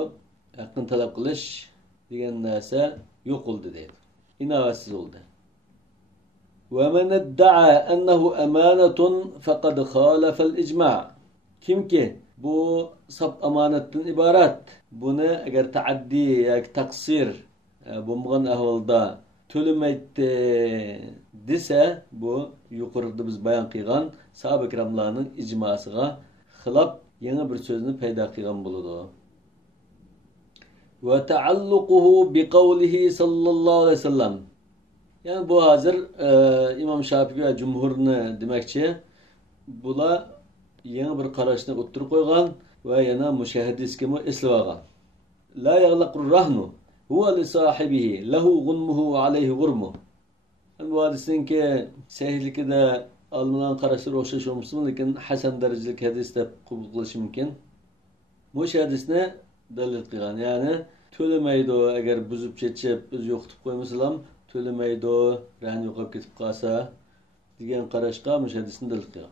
haqqini talab qilish degan narsa yo'q bo'ldi deydi. İnavatsiz oldu. وَمَنْ اَدَّعَى أَنَّهُ أَمَانَةٌ فَقَدْ خَالَفَ الْاِجْمَعِ. Kim ki bu sap amanetten ibaret, bunu eğer taaddi ya taksir bulungan ahvalda tölümeydi dese, bu yukarıda biz bayan kıygan sahabe-i kiramlarının icmasına xilap yeni bir sözünü peyda kıygan buludu. وَتَعَلُّقُهُ بِقَوْلِهِ sallallahu aleyhi ve sellem. Yani bu hazır İmam Şafii ve Cumhur'unu demekçi, bula yeni bir karışını oturup koygan ve yana müşahedis kimi eslivagan. La yaglaqur rahnu huve li sahibihi lehu gunmuhu ve aleyhi gurmuh. Yani bu hadisin ki sahihlik de alınan karışlar okşaş olmuşsun, lakin hasan derecelik hadis de kabul kılışı mümkün. Bu hadisine dalil kılgan. Yani tölemeydi o, eğer buzup çetçep, biz yoktub koymasılam, tölemeydi o, rahni yokup ketip kalsa, diyen karışka müşahedisini dalil kılgan.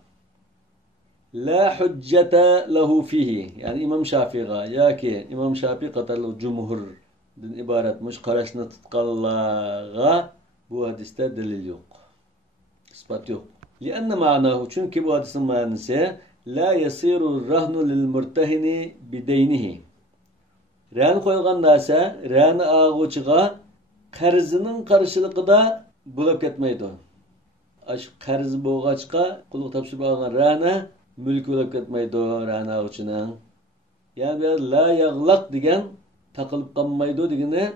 La hüccete lehu fihi. Yani İmam Şafii'ga, ya ki İmam Şafii katarlı cumhurdan ibaretmiş, karışını tutkallağa bu hadiste delil yok. İspat yok. Lianne ma'nahu, çünkü bu hadisin manası la yasiru rahnu lil murtahini bideynihi. Ran koygan narsa, ran ağuçıga qarzının karşılıqıda bulup ketmeydi. Aş qarz boğaçqa qulluq tapşırıp algan rana mülk bulup ketmeydi ran ağuçının. Yani la yaglaq degan taqılıp qalmaydı degene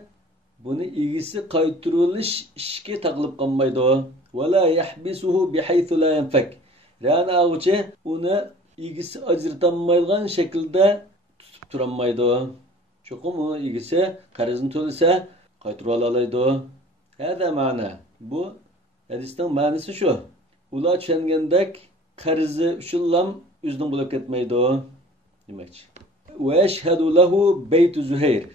bunu igisi qaytırılış işki taqılıp qalmaydı. Ve la yahbisuhu bihaythu la yanfak. Ran ağuçı onu igisi ajırtanmaydigan şekilde tutup turanmaydı. Çokum o ilgisi qarzını төлесе qaytırıp alalaydı. Hada mana. Bu hadisning manası şu. Ular tushungendek qarzi uchunlam o'zidan bo'lib ketmaydi demoqchi. Ve yeşhadu lehu beytu Züheyr.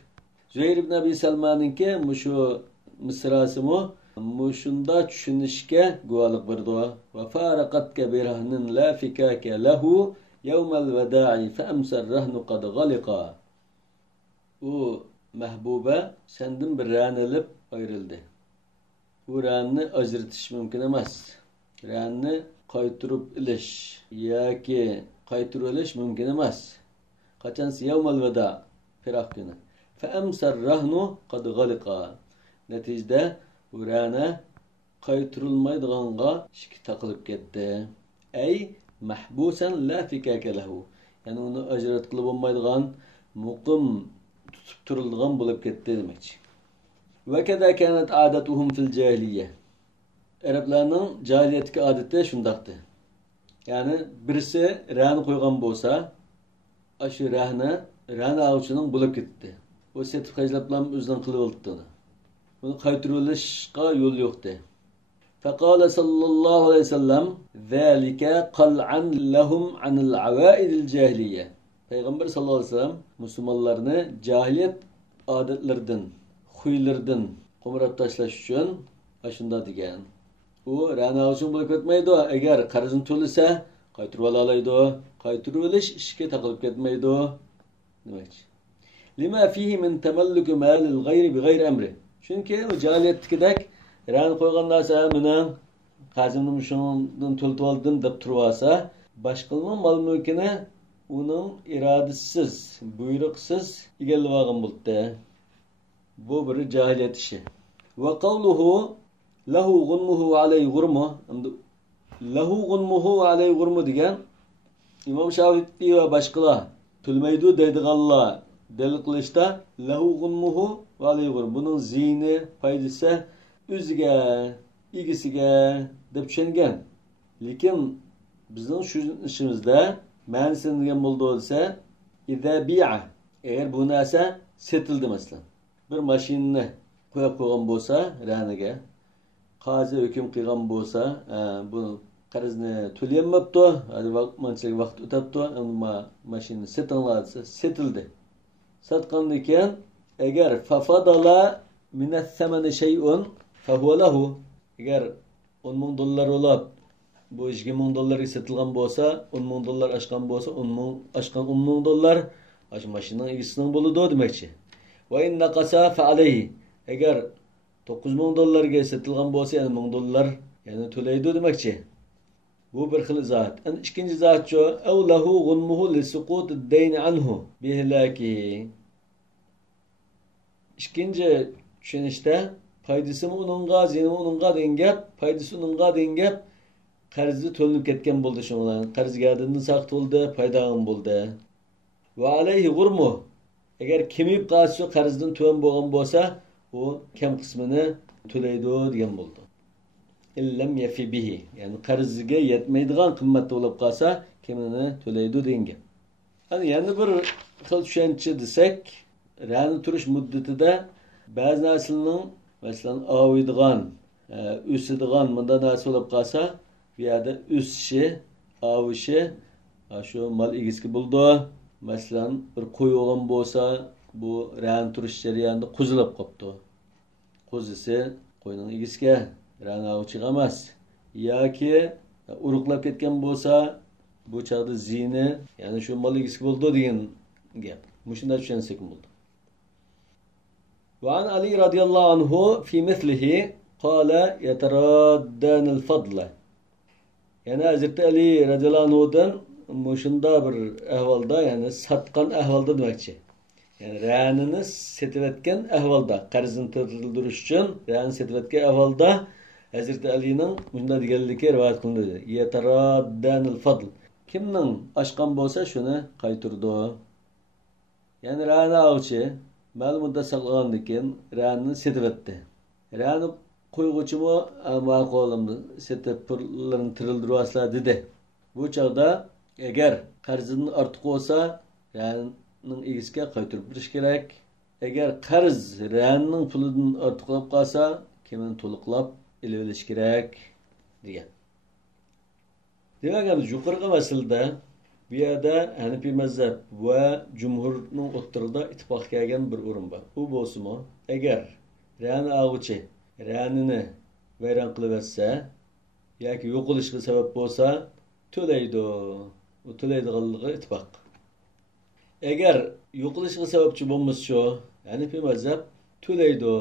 Züheyr ibn Abi Salman'ınki mushu misrasımı mushunda tushunishga guvohlik berdi. Ve faraqatka birahnin la fikake lehu yevmel veda'i fa amsar rahnu qad galiqa. O mehbuba senden bir ran alıp ayrıldı. Bu ranını ajratish mümkün emas. Ranını qaytırıp ilish yoki qaytırıp ilish mümkün emas. Qachonsi yevmel veda firaq kuni. Fa amsar rahnu qad galiqa. Neticede bu rana qaytırılmaydiganga shiki taqılıp ketdi. Ey mahbusan la fikake lehu. Yani onu ajrat qilib olmaydigan muqim tutup turulduğun bulup gitti demek. Ve keda kânet âdetuhum fil cahiliye. Araplarının cahiliyetki adeti şundaktı. Yani birisi rahni koygan bolsa, aşı rahni ağuçının bulup gitti. O setip haclaplarının özden kılıp oldu. Bunu qaytırılışqa yol yoktu. Fekale sallallahu aleyhi ve sellem ذَٰلِكَ قَلْعًا لَهُمْ عَنِ الْعَوَائِدِ الْجَاهِلِيَّةِ. Peygamber sallallahu aleyhi ve sellem Müslümanlarını cahiliyet adetlerden, huylardan qo'mirab tashlash uchun ashunda degan. U rana uchun bo'lib ketmaydi. Agar qarzini to'lasa, qaytirib olaydi. Qaytirib olish ishga taqilib ketmaydi. Demakchi. Lima fihi min tamalluk malil g'ayri bighayri amri. Chunki u jahiliyatdagidek rana qo'ygan narsa bilan qarzimni shundan to'ltib oldim deb turib olsa, boshqaning mol mulkini onun iradesiz, buyruksuz egallab olgan bo'ldi. Bu bir cahiliyet işi. Ve kavluhu lehu gunmuhu ve aleyhi gurmuh. Lehu gunmuhu ve aleyhi gurmuh degan İmam Şafii ve başkalar tülmeydu deydiganlar delil qilishda lehu gunmuhu ve aleyhi gurmuh. Bunun ziyni, faydası o'ziga, igisiga deb tushungan. Lekin Bizning shu ishimizda ma'nisini degan bo'ldi bo'lsa, idza bi'a, agar bu narsa setildi masalan. Bir mashinani qo'yib qo'ygan bo'lsa, raniga qozi hukm qilgan bo'lsa, bu qarzni to'layapti, hali vaqtmanchalik vaqt o'tibdi, ammo mashina setiladi, setildi. Satgandan keyin agar fafadala min as-samani shay'un fa huwa lahu, agar 10 ming dollar olib bu 20 ming dollarga setilgan bo'lsa, 10 ming dollar oshgan bo'lsa, 10 ming dollar aş mashinaning egasining bo'ladi demakchi. Va in naqasa fa alayhi, agar 9 ming dollarga setilgan bo'lsa, yani 1000 dollar yani to'laydi demakchi. Bu bir xil izohat. Ana ikkinchi izohatchi aw lahu gunmuhu li suqut ad-dayn anhu bihlaki. İkinci tushunishda foydasi uningga, ziyni uningga degan gap, foydasi uningga degan gap qarzi to'linib ketgan bo'ldi shundan. Qarzgardan saqt bo'ldi, foydagan bo'ldi. Va alayhi gurmu. Agar kemib qolsa qarzdan to'lan bo'lgan bo'lsa, u kam qismini to'laydi degan bo'ldi. İllem yefi bihi. Yani qarzga yetmaydigan qimmatda bo'lib qolsa, kimini to'laydi degan gap. Yani bir xil tushuncha desak, rani turish muddatida ba'zi narsalarning masalan aviydigan, o'sadigan bunday narsa bo'lib qolsa, bu yerda o'sishi, avishi shu mal egisiga bo'ldi. Masalan, bir qo'y olgan bo'lsa, bu rani turish jarayonida qo'zilib qopti. Qo'zisi qo'yning egisiga rani avchiga emas. Yoki uruqlab ketgan bo'lsa, bu chaqda zini, ya'ni shu mal egisiga bo'ldi degan gap. Mushunda tushunsak bo'ldi. وعن علي رضي الله عنه في مثله قال يترادان الفضل. Yani Hazreti Ali radıyallahu anhu'dan muşunda bir ahvalda, yani satkan ahvalda demekçi. Yani ra'nini setivetken ahvalda, qarzini tildirish uchun ra'nini setivetken ahvalda Hazreti Ali'nin muşunda deganligi rivoyat qilindi. Yataraddan al-fadl. Kimning oshgan bo'lsa shuni qaytirdi. Yani ra'ni avchi ma'lumotda saqlagandan keyin ra'nini setivetdi. Ra'ni qo'yg'uchimi ma'qulimni setib pullarni tirildirib asla dedi. Bu chaqda agar qarzining ortiq bo'lsa, ra'ning egasiga qaytarib berish kerak. Agar qarz ra'ning pulidan ortiq bo'lib qolsa, kimini to'liqlab elib olish kerak degan. Demak, yuqorqi masalada bu yerda Hanifi mazhab va jumhurning o'rtasida ittifoq kelgan bir o'rin bor. U bo'lsa-mu, agar ra'ni ag'uchi ra'nini vayron qilib etsa yoki yo'qolishga sabab bo'lsa, to'laydi. U to'laydiganligi ittifoq. Agar yo'qolishga sababchi bo'lmasa, Hanifi mazhab to'laydi.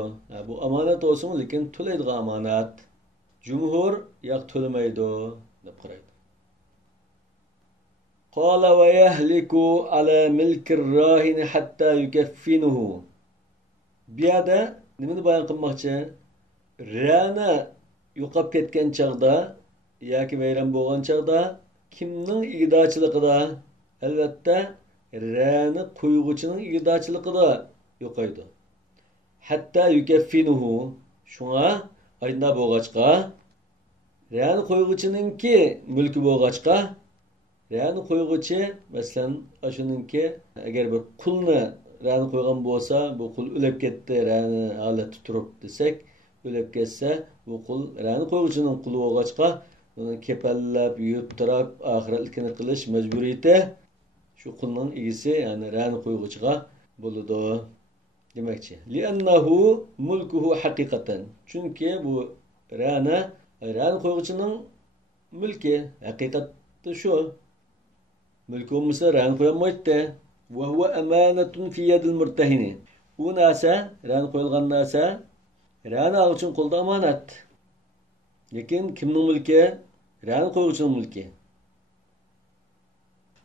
Bu omonat bo'lsin, lekin to'laydigan omonat. Jumhur yo'q to'lamaydi deb qaraydi. قال ويهلك على ملك الراهن حتى يكفنه. Biyada nimani bayon qilmoqchi? Ra'ni yo'qolib ketgan chaqda yoki vayron bo'lgan chaqda kimning ig'dochiligida? Albatta, ra'ni qo'yg'uchining ig'dochiligida yo'qaydi. Hatta yukaffinuhu. Shunga aytda bo'lg'achqa, ra'ni qo'yg'uchininki mulki bo'lg'achqa, ra'ni qo'yg'uchi masalan, shuningki agar bir qulni ra'ni qo'ygan bo'lsa, bu qul o'lib ketdi, ra'ni holatda turib desak, o'lib ketsa, bu qul ra'ni qo'yg'uchining quli bo'lg'achqa, uni kepallab, yuyib turib, oxiratlikini qilish majburiyati shu qulning egisi, ya'ni ra'ni qo'yg'uchiga bo'ladi demakchi. Li'annahu mulkuhu haqiqatan. Chunki bu ra'ni qo'yg'uchining mulki, haqiqatda shu. Mulki olmasa ra'ni qo'yolmaydi. Va huwa amanatun fi yadil murtahini. U narsa, ra'ni qo'yilgan narsa ra'ni uchun qo'lda amonat. Lekin kimning mulki? Ra'ni qo'yuvchining mulki.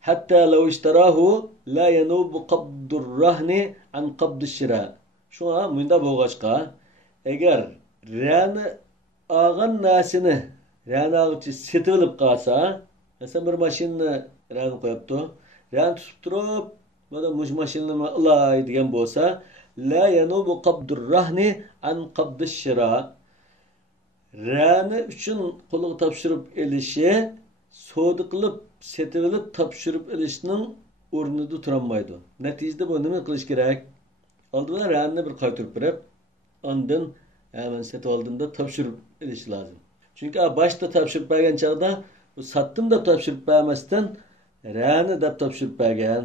Hatta law ishtarahu la yanubu qabdur rahni an qabdish shira. Shuna bunda bo'lg'achqa, agar ra'ni olgan narsani ra'ni oluvchi setib olib qolsa, masalan bir mashinani ra'ni qo'yibdi, ra'ni tutib turib, mana mush mashinani olay degan bo'lsa, la yanubu qabdur rahni an qabdish shira. Ra'ni uchun qo'lga topshirib elishi so'da qilib, setib olib, topshirib olishning o'rnida turolmaydi. Natijada bu nima qilish kerak? Oldin ranni bir qaytirib berib, ondan hemen setib oldimda topshirib olish lozim. Chunki boshda topshirib bergan chaqda, bu satdim deb topshirib bermasdan ranni deb topshirib bergan.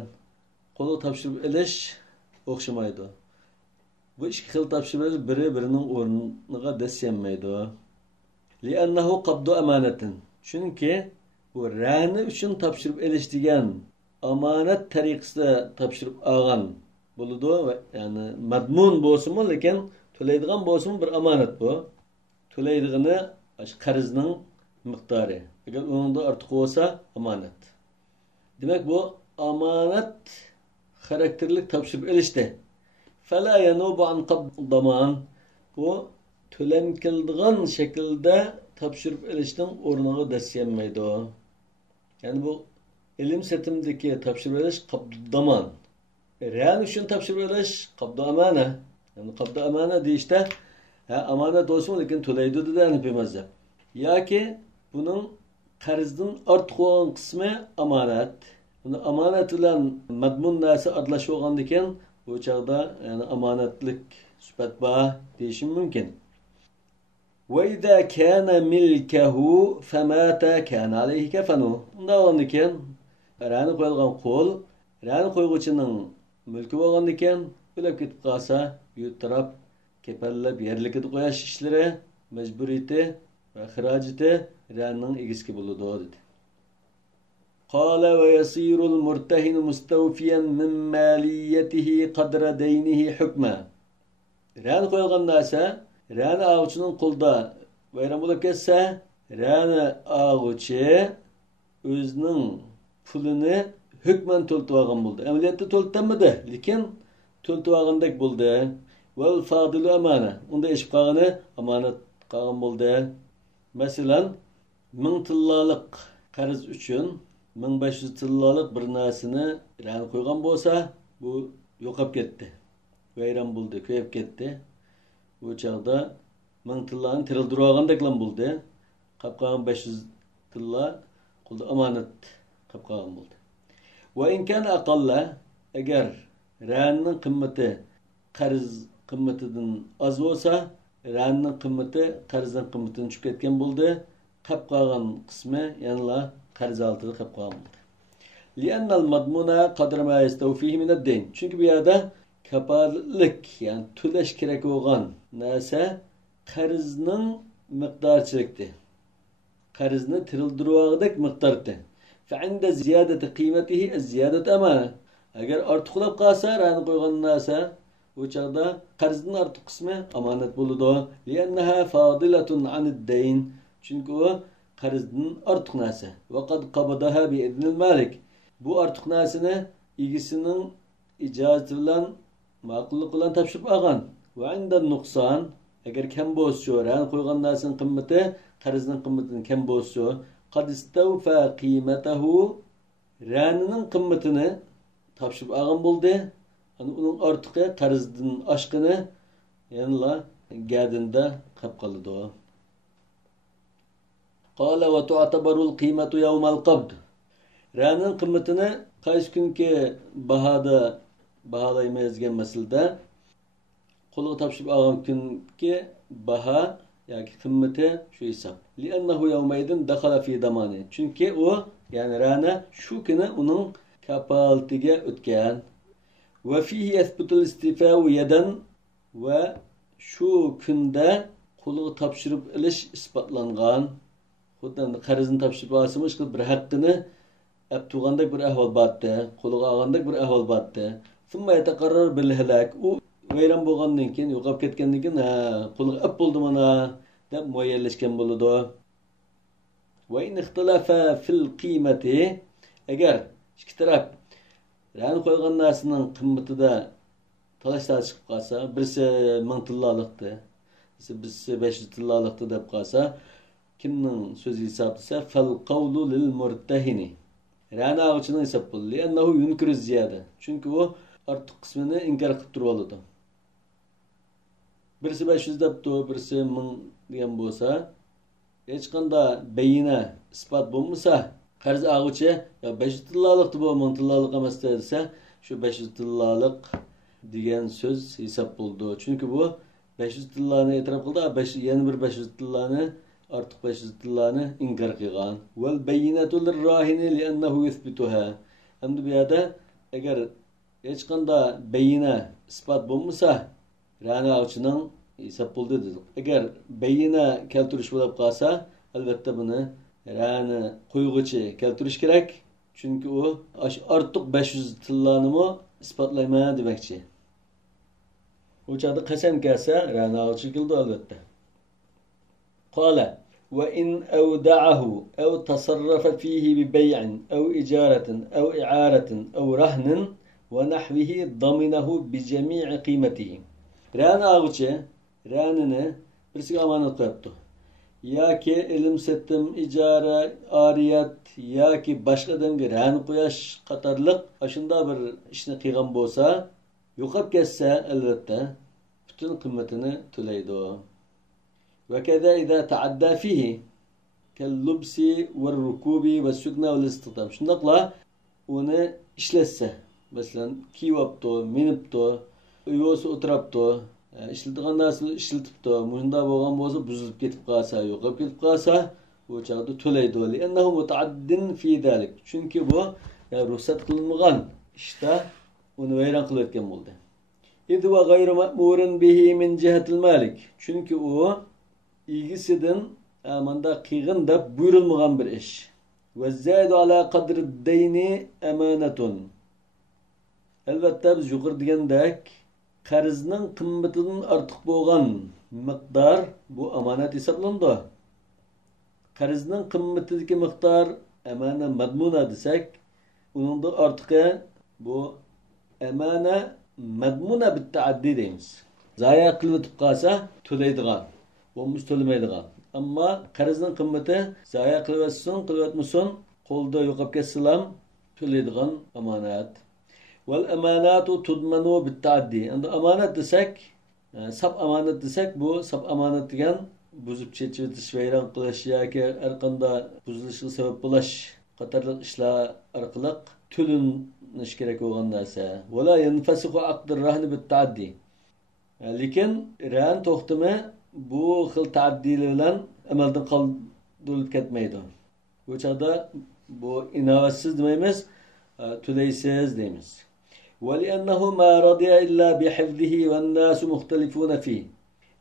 Qo'lga topshirib olish o'xshamaydi. Bu ikki xil topshirish biri-birining o'rniga dasyanmaydi. Li'annahu qabdu amanatin. Chunki bu rani uchun topshirib olish degan amonat tariqasida topshirib olgan bo'ladi. Ya'ni madmun bo'lsin, lekin to'laydigan bo'lsin bir amonat bu. To'laydigini qarzning miqdori. Agar uningda ortiq bo'lsa amonat. Demak bu amonat xarakterlik topshirib olishdi. Fala yanubu an qabdaman. Bu to'laniladigan shaklda topshirib olishning o'rniga dasyanmaydi. Yani bu ilim setimdeki topshirib olish qabdaman. Ran uchun topshirib olish qabdu amana. Yani qabdu amana deyishda amonat olsun lekin to'laydi dedi Hanifi mazhab. Yoki buning qarzdan ortiq bo'lgan qismi amonat. Buni amonat bilan madmun narsa aralashib olgan ekan, bu chaqda yani amonatlik sifat bor deyishim mumkin. Ve izâ kâne milkehu femâte kâne aleyhi kefenu. Bundan olan iken, rani koyulgan kol, rani koyguçının mülkü olan iken, ölüp gitip kalsa, bir taraf kepellep yerlikini koyaş işlere, mecburiyeti ve hıraceti raninin egiski buludu dedi. Kâle ve yasîrul murtehinu mustevfiyen min mâliyetihi kadra deynihi hükme. Rani koyulgan nasa, rani ağuçunun kulda bayram bulup kesse, rani ağuçu özünün pulunu hükmen töltüvağın buldu. Emniyette töltütemedi, lekin töltüvağındak buldu. Vel fadilu amana. Onda eşip kağını amanet kağın buldu. Mesela 1000 tillalık qarz üçün 1500 tillalık bir narsini rani koygan bolsa, bu yo'qolib ketdi. Vayron bo'ldi, ko'yib ketdi. Bu chaqda 1000 tillani tirildirib olgandeklan bo'ldi. Qapqagan 500 tilla qoldi amonat qapqagan bo'ldi. Va in kana aqalla agar ranning qimmati qarz qimmatidan oz bo'lsa, ranning qimmati qarzning qimmatidan tushib ketgan bo'ldi. Qapqagan qismi yanla qarz altida qapqagan bo'ldi. Li'annal madmuna qadra ma yastawfihi min ad-dayn. Çünkü bu yerda kaparlık yani tüleş gerek olan neyse qarzning miqdorchilikdi. Qarzni tirildiruvagidek miqdorda. Fa inda ziyadati qiymatihi az-ziyadat amana. Agar ortiqlab qolsa, rani qo'ygan narsa bu chaqda qarzning ortiq qismi amonat bo'ladi. Li'annaha fadilatun anid-dayn. Chunki u qarzning ortiq narsa. Va qad qabadaha bi idnil malik. Bu ortiq narsani egisining ijozati bilan ma'qullik bilan topshirib olgan. Va inda nuqson agar kam bo'lsa, rani qo'ygan narsaning qimmati qarzning qimmatidan kam bo'lsa, qad istawfa qiymatahu ranining qimmatini topshirib olgan bo'ldi. Ani uning ortiqi qarzdan oshqini yanla gadinda qolib qoladi. Qala va tu'tabarul qiymatu yawmal qabd. Ranining qimmatini qaysi kunki baholaymaydigan masalada qo'lga topshirib olgan kunki baho yoki qimmati shu hisob. Li'annahu yawmaydin dakhala fi damani. Chunki u yani rana shu kuni uning kapolatiga o'tgan. Va fihi yathbutul istifa'u yadan va shu kunda qo'lga topshirib olish isbotlangan. Xuddi qarzni topshirib olsamiz bir haqqini abtug'andek bir ahvol batdi, qo'lga olgandek bir ahvol batdi. Summa yataqarrar bil halak. U vayron bo'lgandan keyin, yo'qolib ketgandan keyin, qo'lga ap bo'ldi mana deb muayyanlashgan bo'ladi. Va in ixtilafa fil qiymati agar ikki taraf rani qo'ygan narsaning qimmatida talash-tartib chiqib qolsa, birisi 1000 tillalikdi, birisi 500 tillalikdi deb qolsa, kimning so'zi hisoblasa fal qawlu lil murtahini. Rani ağuçının hesap buldu. Li'annahu yunkiru ziyade. Çünkü o artık kısmını inkar qilib turib oladi. Birisi 500 debdi, birisi 1000 degan bo'lsa, hech qanday bayina ispat bulmasa qarz ağıçı ya 500 tillalıktı bu 1000 tillalık emas dese şu 500 tillalık degan söz hesap buldu. Çünkü bu 500 tillani e'tirof qildi, yana bir 500 tillani artık 500 tillani inkar qilgan. Vel bayyinatu lirrahini li'annahu yuthbituha. Endi bu yerda agar hech qanday bayina isbot bo'lmasa, ra'na ovchining hesab bo'ldi dedi. Agar bayina keltirish bo'lib qolsa, albatta buni ra'ni qo'yg'ichi keltirish kerak. Chunki u ortiq 500 tillani isbotlayman demoqchi. O çağda qasam kelsa, ra'na ovchi keldi albatta. Qala وإن أودعه أو تصرف فيه ببيع أو إجارة أو إعارة أو رهن ونحوه ضمنه بجميع قيمته. Ra'na ağıçı, ra'nını birisi amanet koyaptı. Ya ki ilim settim, icara, ariyat, ya ki başka adamga ra'ni qo'yash qatorliq aşında bir ishni qilgan bo'lsa, yo'qolib ketsa, albatta bütün qiymatini to'laydi. وكذا إذا تعدى فيه كاللبس والركوب والسكنة والاستخدام. Şundakla onu işletse, mesela kiyaptı, minipti, uyusu oturaptı, işletilen nasıl işletipti, munda boğan bozu buzulup ketip kalsa, yo'qolib ketip kalsa, bu çağda töleydi. لأنه متعد في ذلك. Çünkü bu ruhsat kılınmagan işte onu veyran kılıvetken oldu. إذ وغير مأمور به من جهة المالك. Çünkü o ilgisinden amanda kıyğın da buyurulmagan bir iş. Ve zâdu alâ kadri deyni emanetun. Elbette biz yukarı degandek qarzning kımmetinden artık boğan miqdar bu amanet hesaplandı. Qarzning kımmetideki miqdar emane madmuna desek, onun da artık bu emane madmuna bittaaddi deymiz. Zaya kılıvetip kalsa töleydigan. Olmuş tölemaydigan. Ama qarzning kımmeti zaya kılıvetsin, kolda yo'qolib ketsalam töleydigan amanet. Vel emanatu tudmanu bittaaddi. Endi amanet desek, sap amanet desek bu sap amanet degan buzib chechitish, vayron qilish yoki har qanday buzilishiga sabab bo'lish qatorliq ishlar orqali to'lanish kerak bo'lgan narsa. Wala yanfasihu aqdur rahni bittaaddi. Lekin ran to'xtami bu xil taaddilar bilan amaldan qoldirilib ketmaydi. Bu chaqda bu inovatsiz demaymiz, to'laysiz deymiz. وَلِأَنَّهُ مَا رَضِيَ إِلَّا بِحِفْظِهِ وَالنَّاسُ مُخْتَلِفُونَ فِيهِ.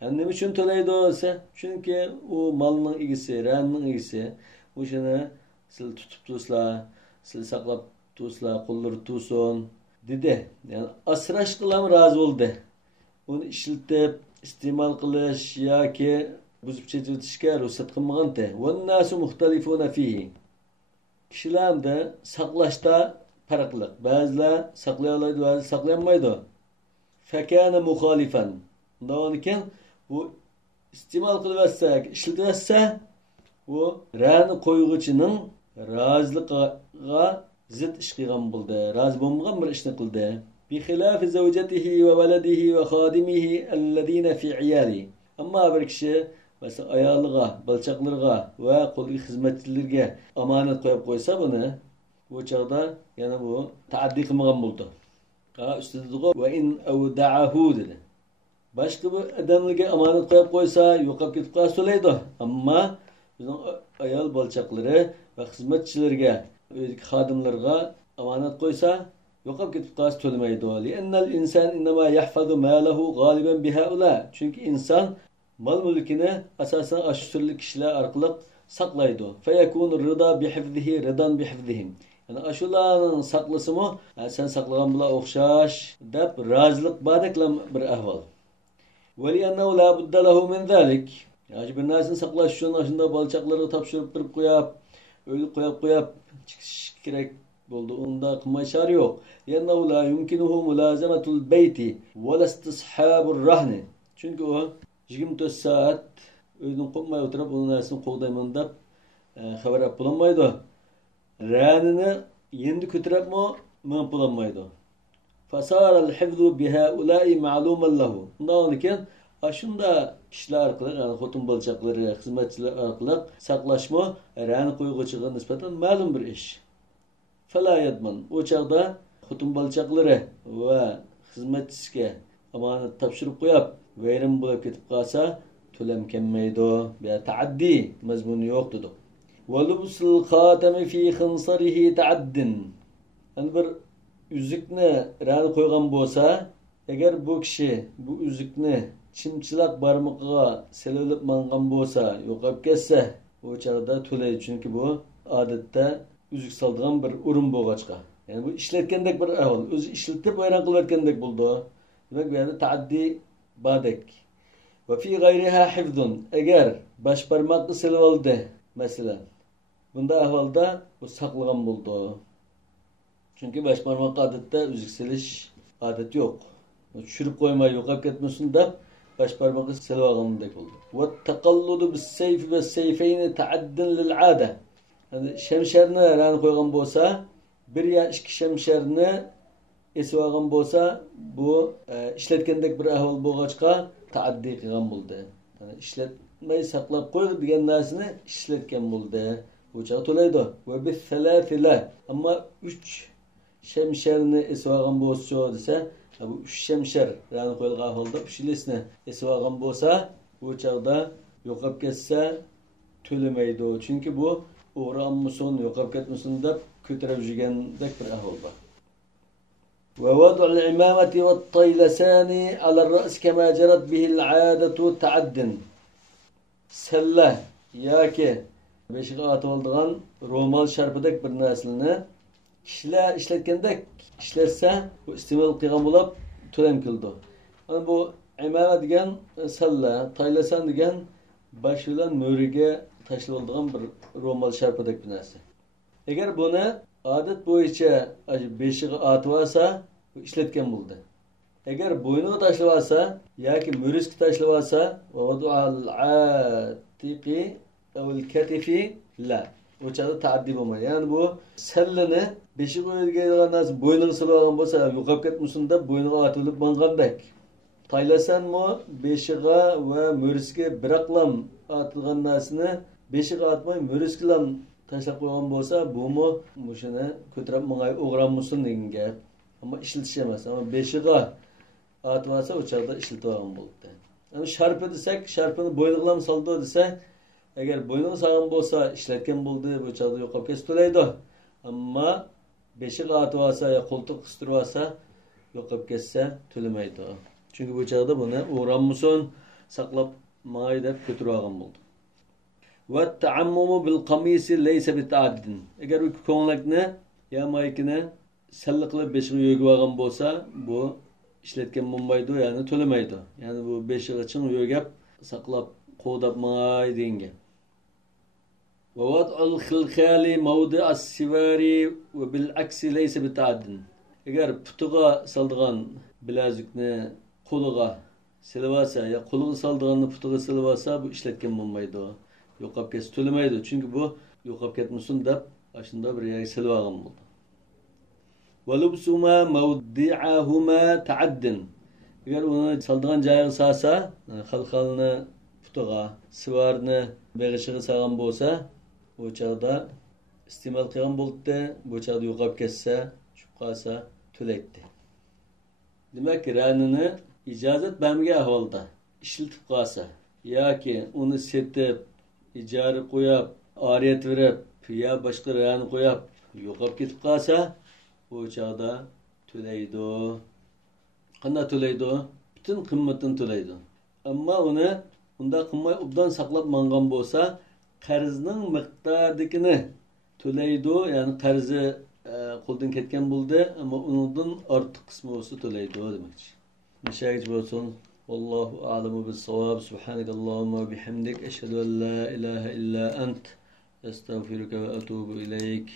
Yani ne için tölaydi olsa? Çünkü o malının ilgisi, ra'nning ilgisi, bu şuna sil tutup tutsa, sil saklap tutsa, qo'llar tutsun dedi. Yani asrash qilam razı oldu. Onu işletip istimal qilish yoki buzib chetishga ruxsat qilmagan-da. وَالنَّاسُ مُخْتَلِفُونَ فِيهِ. Kişiler de saklashda farklı. Bazılar saklayalaydı, bazılar saklayamaydı. Fekâne muhalifen. Ondan iken bu istimal kılıverse, işletirse bu ra'ni qo'yg'ichining razılığa zid ish qilgan bo'ldi. Razı bo'lmagan bir ishni qildi. Bi xilafi zawjatihi ve waladihi ve xadimihi allazina fi iyali. Amma bir kishi mesela ayoliga, balchaqlarga va qo'lga xizmatchilarga omonat qo'yib qo'ysa buni, bu çağda yani bu taaddi qilmagan bo'ldi. Üstüdü ve in awda'ahu dedi. Başka bir adamlarga omonat qo'yib qo'ysa, yo'qolib ketib qolsa to'laydi. Ammo bizning ayol balchaqlari va xizmatchilarga, uydagi xodimlarga omonat qo'ysa, yo'qolib ketib qolsa to'lamaydi. Li'annal insan inma yahfazu malahu g'aliban bihaula. Çünkü insan mal mulkini asasen aşırı kişiler orqali saqlaydi. Fayakunu rida bihifzihi ridan bihifzihim. Yani aşularning saqlasimi, sen saqlagan bilan o'xshash deb rozilik bordeklam bir ahvol. وَلِيَنَّهُ لَا بُدَّ لَهُ مِنْ ذَلِكَ. Yani bir narsani saqlash uchun shunda balchaqlarga topshirib turib qo'yib, o'ylab qo'yib chiqish kerak bo'ldi. Unda qilmay shar yo'q. لِيَنَّهُ لَا يُمْكِنُهُ مُلَازَمَةُ الْبَيْتِ وَلَا اسْتِصْحَابُ الرَّهْنِ. Çünkü o 24 saat uydan qo'ymay o'tirib, onun narsasini qo'g'dayman deb xabar olib bo'lmaydi. Ra'nini yendi ko'taribmi, men bo'lmaydi. Fasara al-hifzu bihaula'i ma'luman lahu. Undan keyin Aşında kişiler arkalık, yani hotun balçakları, hizmetçiler arkalık saklaşma, rani koyguçuğa nispeten malum bir iş. Fela yadman. O çağda hotun balçakları ve hizmetçisiga amanet tapşırıp koyup, veyrim bulup ketip kalsa, tölem kemmeydi. Bir taaddi mazmunu yok dedi. وَلُبْسُ الْخَاتَمِ ف۪ي خِنْصَرِهِ تَعَدِّن. Yani bir üzükne rani koygan bolsa, eğer bu kişi bu üzükne çimçilak barmıqqa selelip mangan bolsa, yoqap kesse, o çağda töleydi. Çünkü bu adette üzük saldırgan bir urun boğaçqa. Yani bu işletkendek bir ahval. Özü işletip ayran kılverkendek buldu. Demek bu yani taaddi badek. Ve fi gayriha hifzun. Eğer baş parmaklı selip aldı mesela. Bunda ahvalda bu saklagan buldu. Çünkü baş parmaklı adette üzük seliş adet yok. Çürüp koymayı yokap ketmesin de baş parmaklı selip algandek buldu. Ve tekalludu bis seyfi ve seyfeyni taaddin lil ade. Yani şemşerini rani koygan bolsa, bir ya iki şemşerini esip algan bolsa, bu işletkendek bir ahval boğaçqa taaddi qilgan buldu. Yani işletmeyi saklap koy degan narsani işletken buldu. Bu çağı to'laydi. Ve bis selasile. Ama 3 şemşerini esip algan bolsa dese, bu 3 şemşer rani koyulgan ahvalda 3 ilesini esip algan bolsa, bu çağda yoqap ketse tölemeydi. Çünkü bu uğranmışsın, yoqap ketmişsin dep kötürep jügendek bir ahval var. ووضع العمامة والطيلسان على الرأس كما جرت به العادة تعد. Selle yaki beşiğe atıldığın romal şarpıdak bir naslini kişiler işletkendek işlerse bu istimal qilgan bo'lib to'lam qildi. Yani bu imama degan selle, taylasan degan baş bilan mo'riga tashlanadigan bir romal şarpıdak bir narsa. Eğer buni odat bo'yicha beshiga atib olsa, ishlatgan bo'ldi. Agar bo'yniga tashlab olsa yoki mo'risga tashlab olsa, vadu'al atiqi avil katifi la. O çağda taaddi bo'lmaydi. Yani bu sellini beshiga qo'yilgan narsa bo'yniga silib olgan bo'lsa, yo'qolib ketmasin deb bo'yniga atilib mangandek. Taylasanmi beshiga va mo'risga biraqlam atilgan narsani beshiga atmay mo'risga tashlab qo'ygan bo'lsa, bumi mushuni ko'tarib mangay o'g'ranmasin degan gap. Ama işletiş emas. Ama beshiga atib olsa, o çağda işletib olgan bo'ldi. Yani şarpı desek, şarpını bo'yniga saldı desek, eğer bo'yniga salgan bo'lsa, ishlatgan bo'ldi, bu çağda yo'qolib ketsa to'laydi. Ama beshiga atib olsa ya qo'ltiq qistirib olsa, yo'qolib ketsa to'lamaydi. Çünkü bu çağda buni o'g'ranmasin, saqlab mangay deb ko'tarib olgan bo'ldi. Ve taammumu bil qamisi laysa bita'addin. Eğer bu ko'nglakni ya maykini salli qilib beshiga yo'gib olgan bo'lsa, bu ishlatgan bo'lmaydi, ya'ni to'lamaydi. Ya'ni bu beshiga chin yo'gab saqlab qo'dab mangay degan gap. Ve wad'ul khilkhali mawdi'as sivari ve bil aksi laysa bita'addin. Eğer putiga saldigan bilazikni qo'liga silib olsa ya qo'liga saldiganni putiga silib olsa, bu ishlatgan bo'lmaydi. Yo'qolib ketsa to'lamaydi. Çünkü bu yo'qolib ketmasin deb ashunda bir yerga silib olgan bo'ldi. وَلُبْسُمَا مَوْدِعَهُمَا تَعَدٍ. Eğer onu saldıgan joyiga salsa, xalxalni putiga, sivarni beg'ishiga salgan bo'lsa, bu chaqda iste'mol qilgan bo'ldi, bu chaqda yo'qolib ketsa, tushib qolsa to'laydi. Demak, ranini ijozat bermagan ahvolda ishlatib qolsa yoki uni setib, ijara qo'yib, oriyat berib, yo boshqa rani qo'yib yo'qolib ketib qolsa, bu çağda to'laydi. Qanday to'laydi? Bütün qimmatini to'laydi. Ammo uni unda qilmay obdan saqlab mangan bo'lsa, qarzning miqdordikini to'laydi. Ya'ni qarzi qo'ldan ketgan bo'ldi, ammo undan ortiq qismi bo'lsa to'laydi demakchi. Nishayich bo'lsin. Vallohu a'lamu bis-savab. Subhanakallahumma va bihamdik ashhadu an la ilaha illa ant astagfiruka va atubu ilayk.